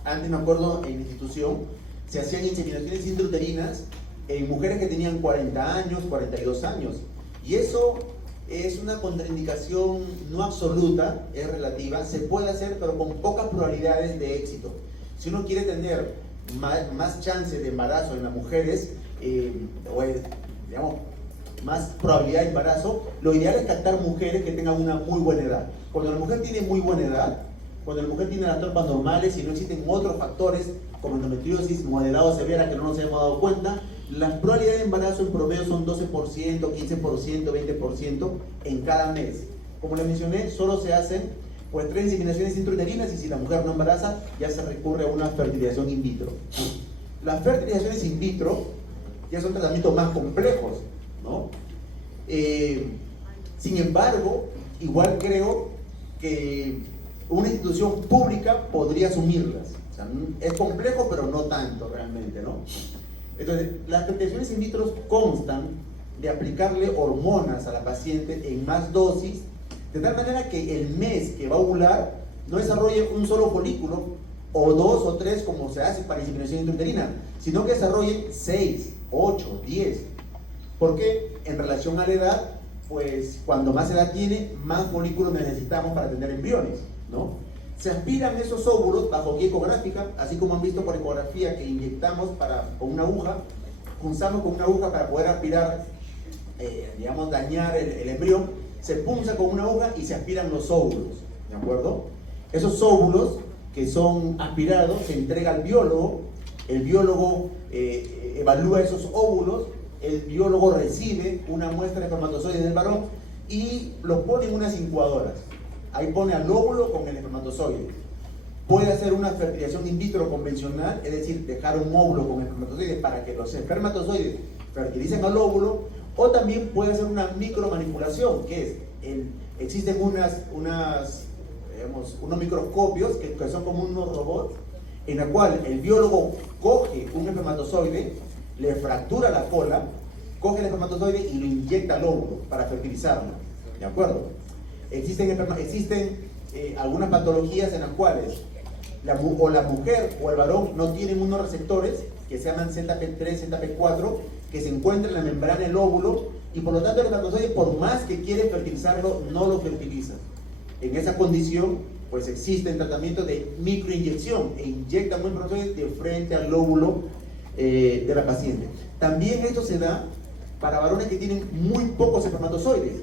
antes me acuerdo en la institución, se hacían inseminaciones intrauterinas en mujeres que tenían 40 años, 42 años. Y eso es una contraindicación no absoluta, es relativa, se puede hacer pero con pocas probabilidades de éxito. Si uno quiere tener más chances de embarazo en las mujeres, o digamos, más probabilidad de embarazo, lo ideal es captar mujeres que tengan una muy buena edad. Cuando la mujer tiene muy buena edad, cuando la mujer tiene las trompas normales y no existen otros factores como endometriosis moderada o severa que no nos hemos dado cuenta, las probabilidades de embarazo en promedio son 12%, 15%, 20% en cada mes. Como les mencioné, solo se hacen pues 3 inseminaciones intrauterinas y si la mujer no embaraza, ya se recurre a una fertilización in vitro. Las fertilizaciones in vitro ya son tratamientos más complejos, ¿no? Sin embargo, igual creo que una institución pública podría asumirlas. O sea, es complejo, pero no tanto realmente, ¿no? Entonces, las fertilizaciones in vitro constan de aplicarle hormonas a la paciente en más dosis, de tal manera que el mes que va a ovular no desarrolle un solo folículo, o 2 o 3 como se hace para inseminación intrauterina, sino que desarrollen 6, 8, 10. Porque en relación a la edad, pues cuando más edad tiene, más folículos necesitamos para tener embriones, ¿no? Se aspiran esos óvulos bajo guía ecográfica, así como han visto por ecografía que inyectamos con una aguja, punzamos con una aguja para poder aspirar, digamos, dañar el embrión, se punza con una aguja y se aspiran los óvulos, ¿de acuerdo? Esos óvulos que son aspirados se entrega al biólogo, el biólogo evalúa esos óvulos, el biólogo recibe una muestra de espermatozoides del varón y los pone en unas incubadoras. Ahí pone al óvulo con el espermatozoide. Puede hacer una fertilización in vitro convencional, es decir, dejar un óvulo con espermatozoides para que los espermatozoides fertilicen al óvulo, o también puede hacer una micromanipulación, que es, existen unos microscopios que son como unos robots, en la cual el biólogo coge un espermatozoide, le fractura la cola, coge el espermatozoide y lo inyecta al óvulo para fertilizarlo, ¿de acuerdo? Existen algunas patologías en las cuales la mujer o el varón no tienen unos receptores que se llaman ZP3, ZP4, que se encuentran en la membrana del óvulo, y por lo tanto el espermatozoide, por más que quiere fertilizarlo, no lo fertiliza. En esa condición, pues existe el tratamiento de microinyección, e inyectan un espermatozoide de frente al óvulo de la paciente. También esto se da para varones que tienen muy pocos espermatozoides.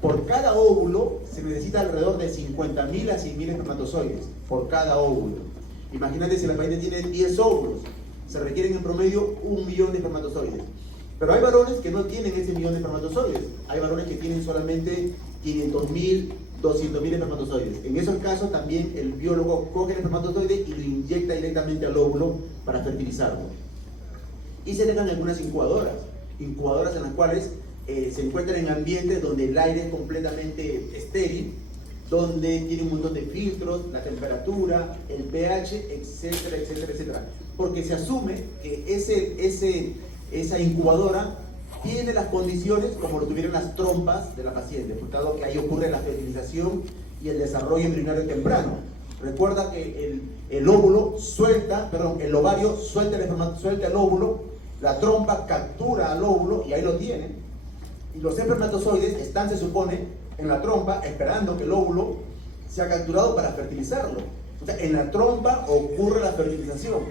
Por cada óvulo se necesita alrededor de 50.000 a 100.000 espermatozoides por cada óvulo. Imagínate si la paciente tiene 10 óvulos, se requieren en promedio 1 millón de espermatozoides. Pero hay varones que no tienen ese millón de espermatozoides. Hay varones que tienen solamente 500.000, 200.000 espermatozoides. En esos casos también el biólogo coge el espermatozoide y lo inyecta directamente al óvulo para fertilizarlo. Y se dejan algunas incubadoras en las cuales se encuentran en ambientes donde el aire es completamente estéril, donde tiene un montón de filtros, la temperatura, el pH, etcétera, etcétera, etcétera. Porque se asume que esa incubadora tiene las condiciones como lo tuvieron las trompas de la paciente, por tanto que ahí ocurre la fertilización y el desarrollo embrionario temprano. Recuerda que el ovario suelta el óvulo, la trompa captura al óvulo y ahí lo tiene. Y los espermatozoides están, se supone, en la trompa esperando que el óvulo sea capturado para fertilizarlo. O sea, en la trompa ocurre la fertilización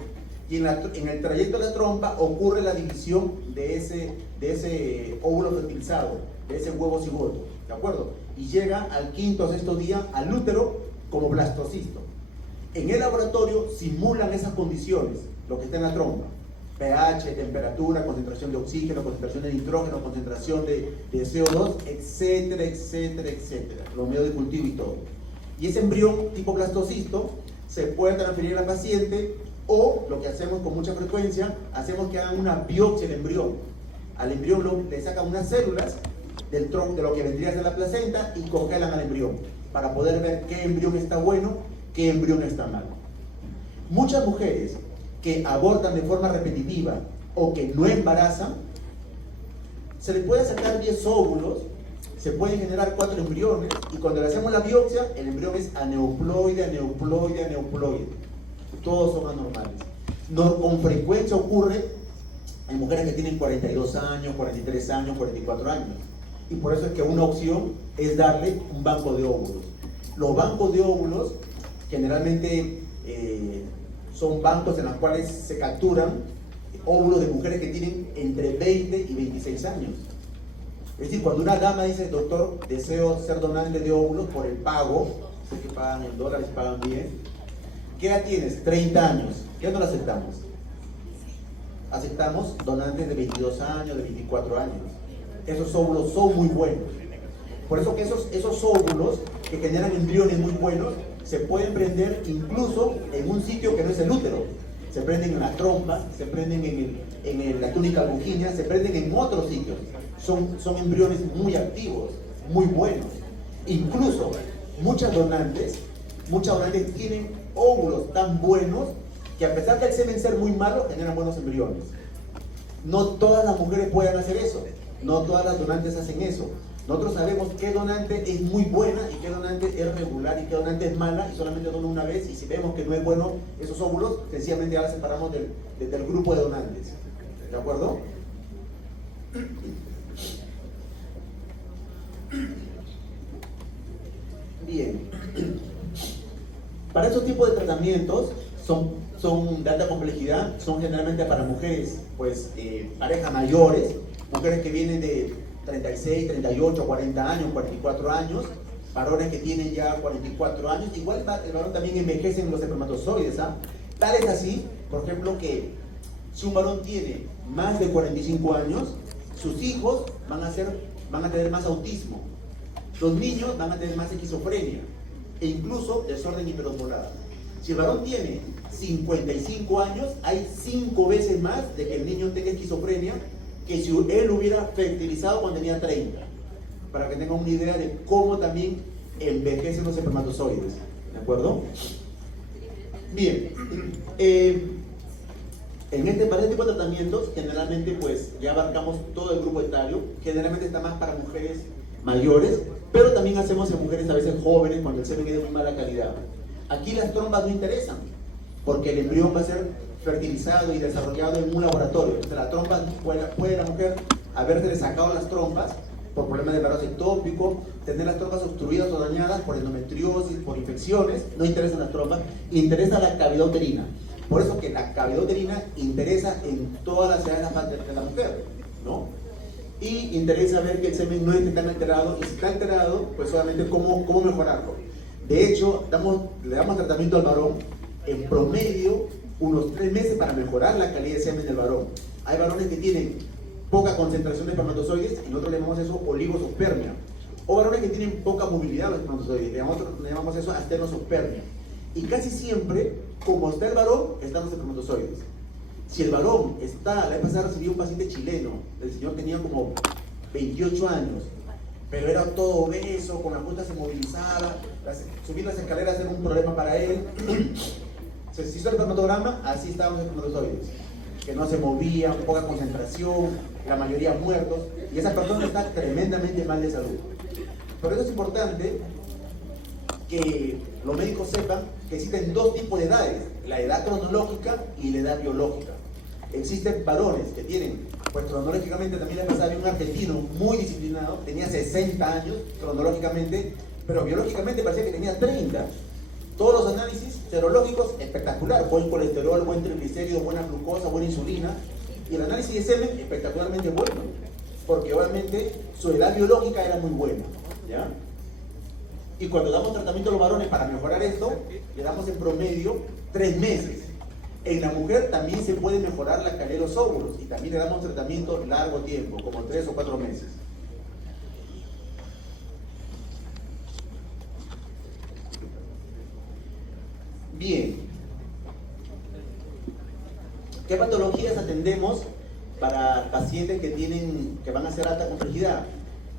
y en el trayecto de la trompa ocurre la división de ese óvulo fertilizado, de ese huevo cigoto, ¿de acuerdo? Y llega al quinto o sexto día al útero como blastocisto. En el laboratorio simulan esas condiciones, lo que está en la trompa: pH, temperatura, concentración de oxígeno, concentración de nitrógeno, concentración de CO2, etcétera, etcétera, etcétera, los medios de cultivo y todo. Y ese embrión tipo blastocisto se puede transferir a la paciente, o lo que hacemos con mucha frecuencia, hacemos que hagan una biopsia del embrión. Al embrión le sacan unas células del tronco, de lo que vendría a ser la placenta, y congelan al embrión para poder ver qué embrión está bueno, qué embrión está mal. Muchas mujeres que abortan de forma repetitiva o que no embarazan, se les puede sacar 10 óvulos, se pueden generar 4 embriones, y cuando le hacemos la biopsia, el embrión es aneuploide, aneuploide, aneuploide. Todos son anormales. Con frecuencia ocurre en mujeres que tienen 42 años, 43 años, 44 años. Y por eso es que una opción es darle un banco de óvulos. Los bancos de óvulos generalmente son bancos en los cuales se capturan óvulos de mujeres que tienen entre 20 y 26 años. Es decir, cuando una dama dice: doctor, deseo ser donante de óvulos por el pago, sé que pagan en dólares, pagan bien. ¿Qué edad tienes? 30 años. ¿Qué no lo aceptamos? Aceptamos donantes de 22 años, de 24 años. Esos óvulos son muy buenos. Por eso que esos óvulos que generan embriones muy buenos se pueden prender incluso en un sitio que no es el útero. Se prenden en la trompa, se prenden en la túnica albuginea, se prenden en otros sitios. Son embriones muy activos, muy buenos. Incluso muchas donantes muchas donantes tienen óvulos tan buenos que a pesar del semen ser muy malo, generan buenos embriones. No todas las mujeres pueden hacer eso, no todas las donantes hacen eso. Nosotros sabemos qué donante es muy buena y qué donante es regular y qué donante es mala y solamente dona una vez, y si vemos que no es bueno esos óvulos, sencillamente ya la separamos del grupo de donantes. ¿De acuerdo? Bien. Para esos tipos de tratamientos son de alta complejidad, son generalmente para mujeres, pues, parejas mayores, mujeres que vienen de 36, 38, 40 años, 44 años, varones que tienen ya 44 años, igual el varón también envejece en los espermatozoides, ¿ah? Tal es así, por ejemplo, que si un varón tiene más de 45 años, sus hijos van a tener más autismo, los niños van a tener más esquizofrenia e incluso desorden hiperosmolar. Si el varón tiene 55 años, hay 5 veces más de que el niño tenga esquizofrenia que si él hubiera fertilizado cuando tenía 30, para que tengan una idea de cómo también envejecen los espermatozoides. ¿De acuerdo? Bien, para este tipo de tratamientos, generalmente pues ya abarcamos todo el grupo etario, generalmente está más para mujeres mayores, pero también hacemos en mujeres a veces jóvenes cuando el semen es de muy mala calidad. Aquí las trompas no interesan, porque el embrión va a ser fertilizado y desarrollado en un laboratorio. Entonces la trompa, puede la mujer haberse sacado las trompas por problemas de embarazo ectópico, tener las trompas obstruidas o dañadas por endometriosis, por infecciones, no interesan las trompas, interesa la cavidad uterina. Por eso que la cavidad uterina interesa en todas las edades de la mujer, ¿no? Y interesa ver que el semen no esté tan alterado, y si está alterado, pues solamente cómo mejorarlo. De hecho, le damos tratamiento al varón en promedio unos 3 meses para mejorar la calidad de semen del varón. Hay varones que tienen poca concentración de espermatozoides y nosotros le llamamos eso oligospermia. O varones que tienen poca movilidad de los espermatozoides, le llamamos eso astenospermia. Y casi siempre, como está el varón, están los espermatozoides. Si el varón la vez pasada recibí un paciente chileno, el señor tenía como 28 años, pero era todo obeso, con la punta se movilizaba, subir las escaleras era un problema para él. Se hizo el espermatograma, así estaban los espermatozoides, que no se movían, poca concentración, la mayoría muertos, y esa persona está tremendamente mal de salud. Por eso es importante que los médicos sepan que existen 2 tipos de edades, la edad cronológica y la edad biológica. Existen varones que tienen, pues cronológicamente también les pasaba, un argentino muy disciplinado, tenía 60 años cronológicamente, pero biológicamente parecía que tenía 30. Todos los análisis serológicos, espectacular, buen colesterol, buen triglicérido, buena glucosa, buena insulina, y el análisis de semen, espectacularmente bueno, porque obviamente su edad biológica era muy buena, ¿ya? Y cuando damos tratamiento a los varones para mejorar esto, le damos en promedio 3 meses. En la mujer también se puede mejorar la calidad de los óvulos y también le damos tratamiento largo tiempo, como 3 o 4 meses. Bien. ¿Qué patologías atendemos para pacientes que van a ser alta complejidad?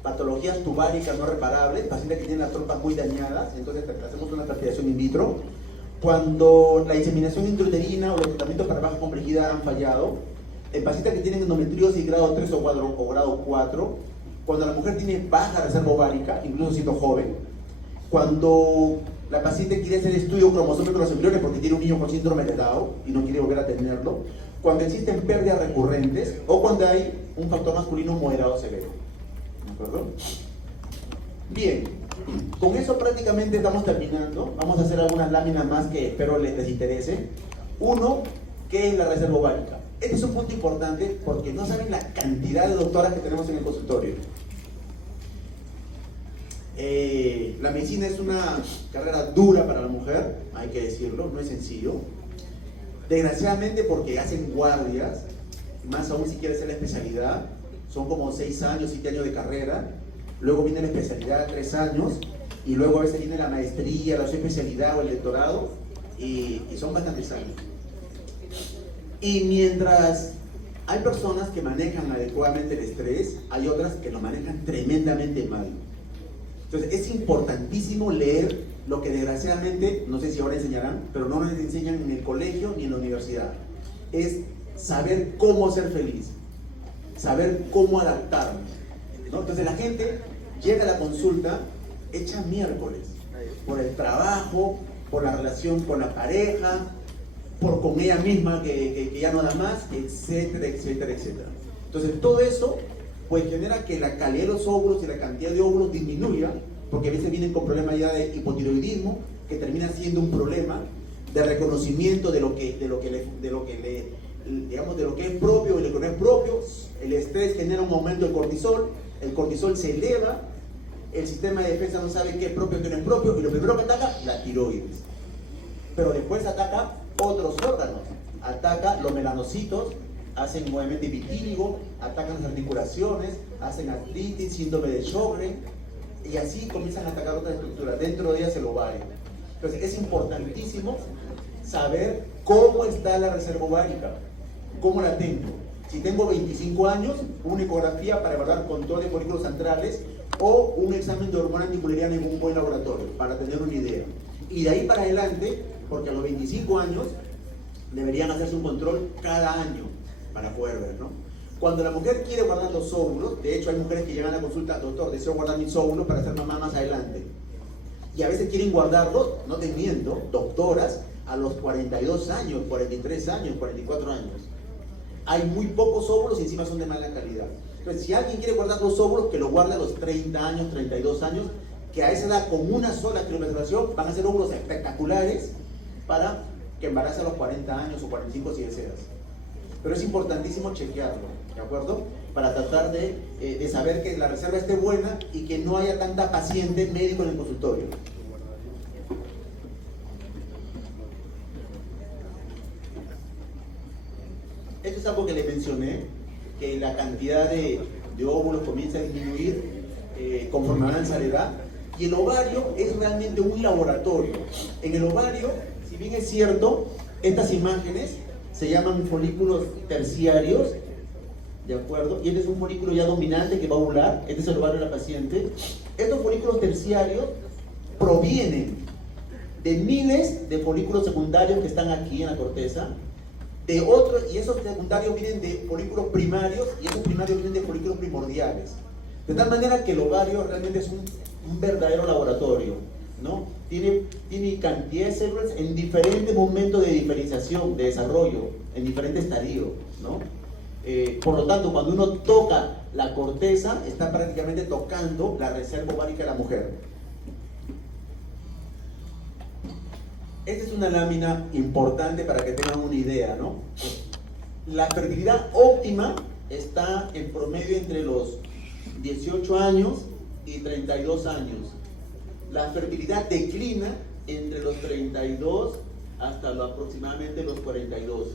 Patologías tubáricas no reparables, pacientes que tienen las trompas muy dañadas, entonces hacemos una fertilización in vitro. Cuando la inseminación intrauterina o los tratamientos para baja complejidad han fallado, en pacientes que tienen endometriosis grado 3 o grado 4, cuando la mujer tiene baja reserva ovárica, incluso siendo joven, cuando la paciente quiere hacer estudio cromosómico de los embriones porque tiene un niño con síndrome de Down y no quiere volver a tenerlo, cuando existen pérdidas recurrentes o cuando hay un factor masculino moderado severo. ¿De acuerdo? Bien, con eso prácticamente estamos terminando. Vamos a hacer algunas láminas más que espero les interese. Uno, ¿qué es la reserva ovárica? Este es un punto importante porque no saben la cantidad de doctoras que tenemos en el consultorio. La medicina es una carrera dura para la mujer, hay que decirlo, no es sencillo. Desgraciadamente porque hacen guardias, más aún si quiere hacer la especialidad, son como 6 años, 7 años de carrera, luego viene la especialidad 3 años, y luego a veces viene la maestría, la subespecialidad o el doctorado, y son bastantes años. Y mientras hay personas que manejan adecuadamente el estrés, hay otras que lo manejan tremendamente mal. Entonces es importantísimo leer lo que desgraciadamente, no sé si ahora enseñarán, pero no nos enseñan en el colegio ni en la universidad, es saber cómo ser feliz, saber cómo adaptarme, ¿no? Entonces la gente llega a la consulta hecha miércoles, por el trabajo, por la relación con la pareja, por con ella misma que ya no da más, etcétera, etcétera, etcétera. Entonces todo eso pues genera que la calidad de los óvulos y la cantidad de óvulos disminuya, porque a veces vienen con problemas ya de hipotiroidismo, que termina siendo un problema de reconocimiento de lo que es propio y lo que no es propio. El estrés genera un aumento del cortisol, el cortisol se eleva, el sistema de defensa no sabe qué es propio y qué no es propio, y lo primero que ataca, la tiroides. Pero después ataca otros órganos, ataca los melanocitos, hacen movimiento vitíligo, atacan las articulaciones, hacen artritis, síndrome de Sjögren, y así comienzan a atacar otras estructuras, dentro de ellas el ovario. Entonces es importantísimo saber cómo está la reserva ovárica, cómo la tengo. Si tengo 25 años, una ecografía para evaluar control de folículos centrales o un examen de hormona antimulleriana en un buen laboratorio, para tener una idea. Y de ahí para adelante, porque a los 25 años deberían hacerse un control cada año para poder ver, ¿no? Cuando la mujer quiere guardar los óvulos, de hecho hay mujeres que llegan a la consulta, doctor, deseo guardar mis óvulos para ser mamá más adelante. Y a veces quieren guardarlos, no te miento, doctoras, a los 42 años, 43 años, 44 años. Hay muy pocos óvulos y encima son de mala calidad. Entonces, si alguien quiere guardar los óvulos, que los guarde a los 30 años, 32 años, que a esa edad, con una sola criopreservación, van a ser óvulos espectaculares para que embarace a los 40 años o 45 si deseas. Pero es importantísimo chequearlo, ¿de acuerdo? Para tratar de saber que la reserva esté buena y que no haya tanta paciente médico en el consultorio. Esto es algo que le mencioné, que la cantidad de óvulos comienza a disminuir conforme avanza la edad. Y el ovario es realmente un laboratorio. En el ovario, si bien es cierto, estas imágenes se llaman folículos terciarios, ¿de acuerdo? Y este es un folículo ya dominante que va a ovular, este es el ovario de la paciente. Estos folículos terciarios provienen de miles de folículos secundarios que están aquí en la corteza, de otros, y esos secundarios vienen de folículos primarios, y esos primarios vienen de folículos primordiales. De tal manera que el ovario realmente es un verdadero laboratorio, ¿no? Tiene cantidad de células en diferentes momentos de diferenciación, de desarrollo, en diferentes estadios, ¿no? Por lo tanto, cuando uno toca la corteza, está prácticamente tocando la reserva ovárica de la mujer. Esta es una lámina importante para que tengan una idea, ¿no? La fertilidad óptima está en promedio entre los 18 años y 32 años. La fertilidad declina entre los 32 hasta aproximadamente los 42.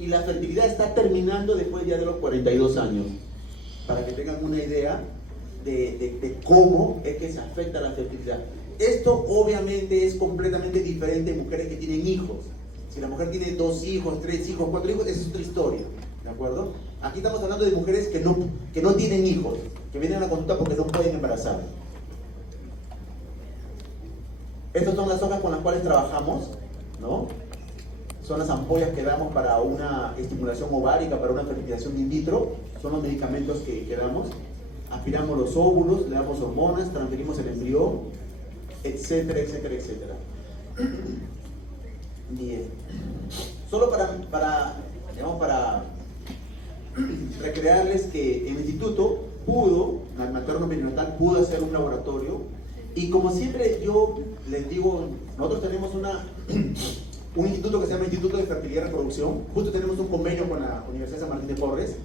Y la fertilidad está terminando después ya de los 42 años. Para que tengan una idea de cómo es que se afecta la fertilidad. Esto obviamente es completamente diferente en mujeres que tienen hijos. Si la mujer tiene 2 hijos, 3 hijos, 4 hijos, esa es otra historia, ¿de acuerdo? Aquí estamos hablando de mujeres que no tienen hijos, que vienen a la consulta porque no pueden embarazar. Estas son las hojas con las cuales trabajamos, ¿no? Son las ampollas que damos para una estimulación ovárica, para una fertilización in vitro. Son los medicamentos que damos. Aspiramos los óvulos, le damos hormonas, transferimos el embrión, etcétera, etcétera, etcétera. Bien. Solo para recrearles que el instituto el materno perinatal pudo hacer un laboratorio, y como siempre yo les digo, nosotros tenemos un instituto que se llama Instituto de Fertilidad y Reproducción. Justo tenemos un convenio con la Universidad de San Martín de Porres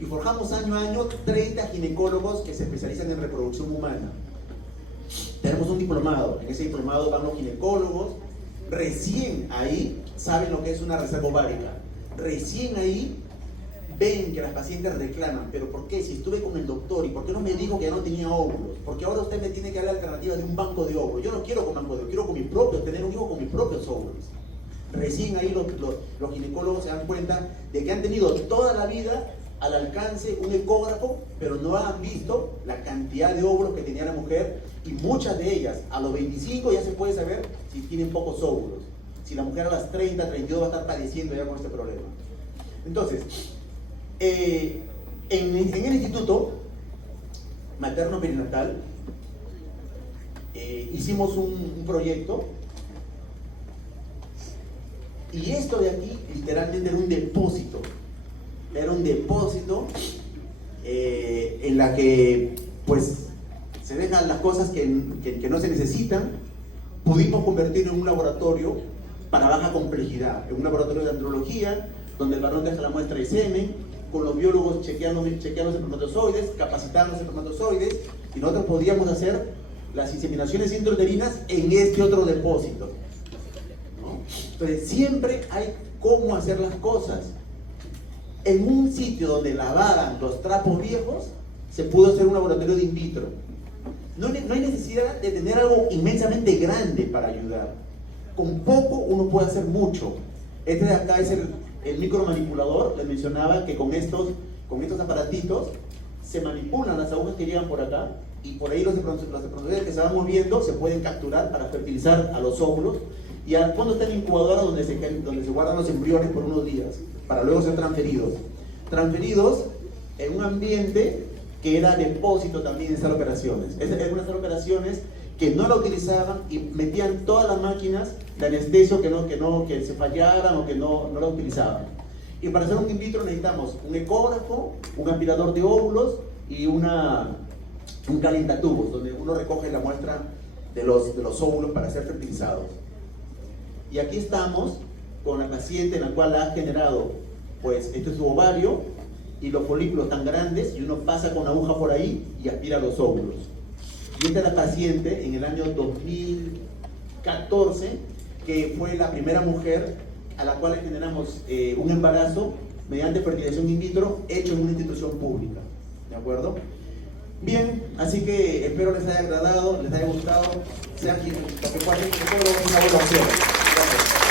y forjamos año a año 30 ginecólogos que se especializan en reproducción humana. Tenemos un diplomado, en ese diplomado van los ginecólogos, recién ahí saben lo que es una reserva ovárica, recién ahí ven que las pacientes reclaman, pero ¿por qué? Si estuve con el doctor, ¿y por qué no me dijo que ya no tenía óvulos? Porque ahora usted me tiene que dar la alternativa de un banco de óvulos. Yo no quiero con banco de óvulos, quiero con mis propios, tener un hijo con mis propios óvulos. Recién ahí los ginecólogos se dan cuenta de que han tenido toda la vida al alcance un ecógrafo, pero no han visto la cantidad de óvulos que tenía la mujer, y muchas de ellas a los 25 ya se puede saber si tienen pocos óvulos. Si la mujer a las 30, 32 va a estar padeciendo ya con este problema. Entonces, en el Instituto Materno Perinatal hicimos un proyecto, y esto de aquí literalmente era un depósito. Era un depósito en la que pues se dejan las cosas que no se necesitan. Pudimos convertirlo en un laboratorio para baja complejidad, en un laboratorio de andrología, donde el varón deja la muestra de semen, con los biólogos chequeando los espermatozoides, capacitando los espermatozoides, y nosotros podíamos hacer las inseminaciones intrauterinas en este otro depósito, ¿no? Entonces siempre hay cómo hacer las cosas. En un sitio donde lavaban los trapos viejos, se pudo hacer un laboratorio de in vitro. No hay necesidad de tener algo inmensamente grande para ayudar. Con poco uno puede hacer mucho. Este de acá es el micromanipulador. Les mencionaba que con estos aparatitos se manipulan las agujas que llegan por acá, y por ahí los espermatozoides que se van moviendo se pueden capturar para fertilizar a los óvulos, y al fondo está la incubadora donde se guardan los embriones por unos días para luego ser transferidos en un ambiente que era depósito también de estas operaciones. Eran unas operaciones que no la utilizaban y metían todas las máquinas de anestesio que se fallaran o que no la utilizaban. Y para hacer un in vitro necesitamos un ecógrafo, un aspirador de óvulos y un calentatubos, donde uno recoge la muestra de los óvulos para ser fertilizados. Y aquí estamos con la paciente en la cual ha generado, pues, este es su ovario, y los folículos tan grandes, y uno pasa con aguja por ahí y aspira los óvulos. Y esta es la paciente en el año 2014, que fue la primera mujer a la cual le generamos un embarazo mediante fertilización in vitro hecho en una institución pública. ¿De acuerdo? Bien, así que espero les haya agradado, les haya gustado, sean quienes, porque cualquier una buena opción. Gracias.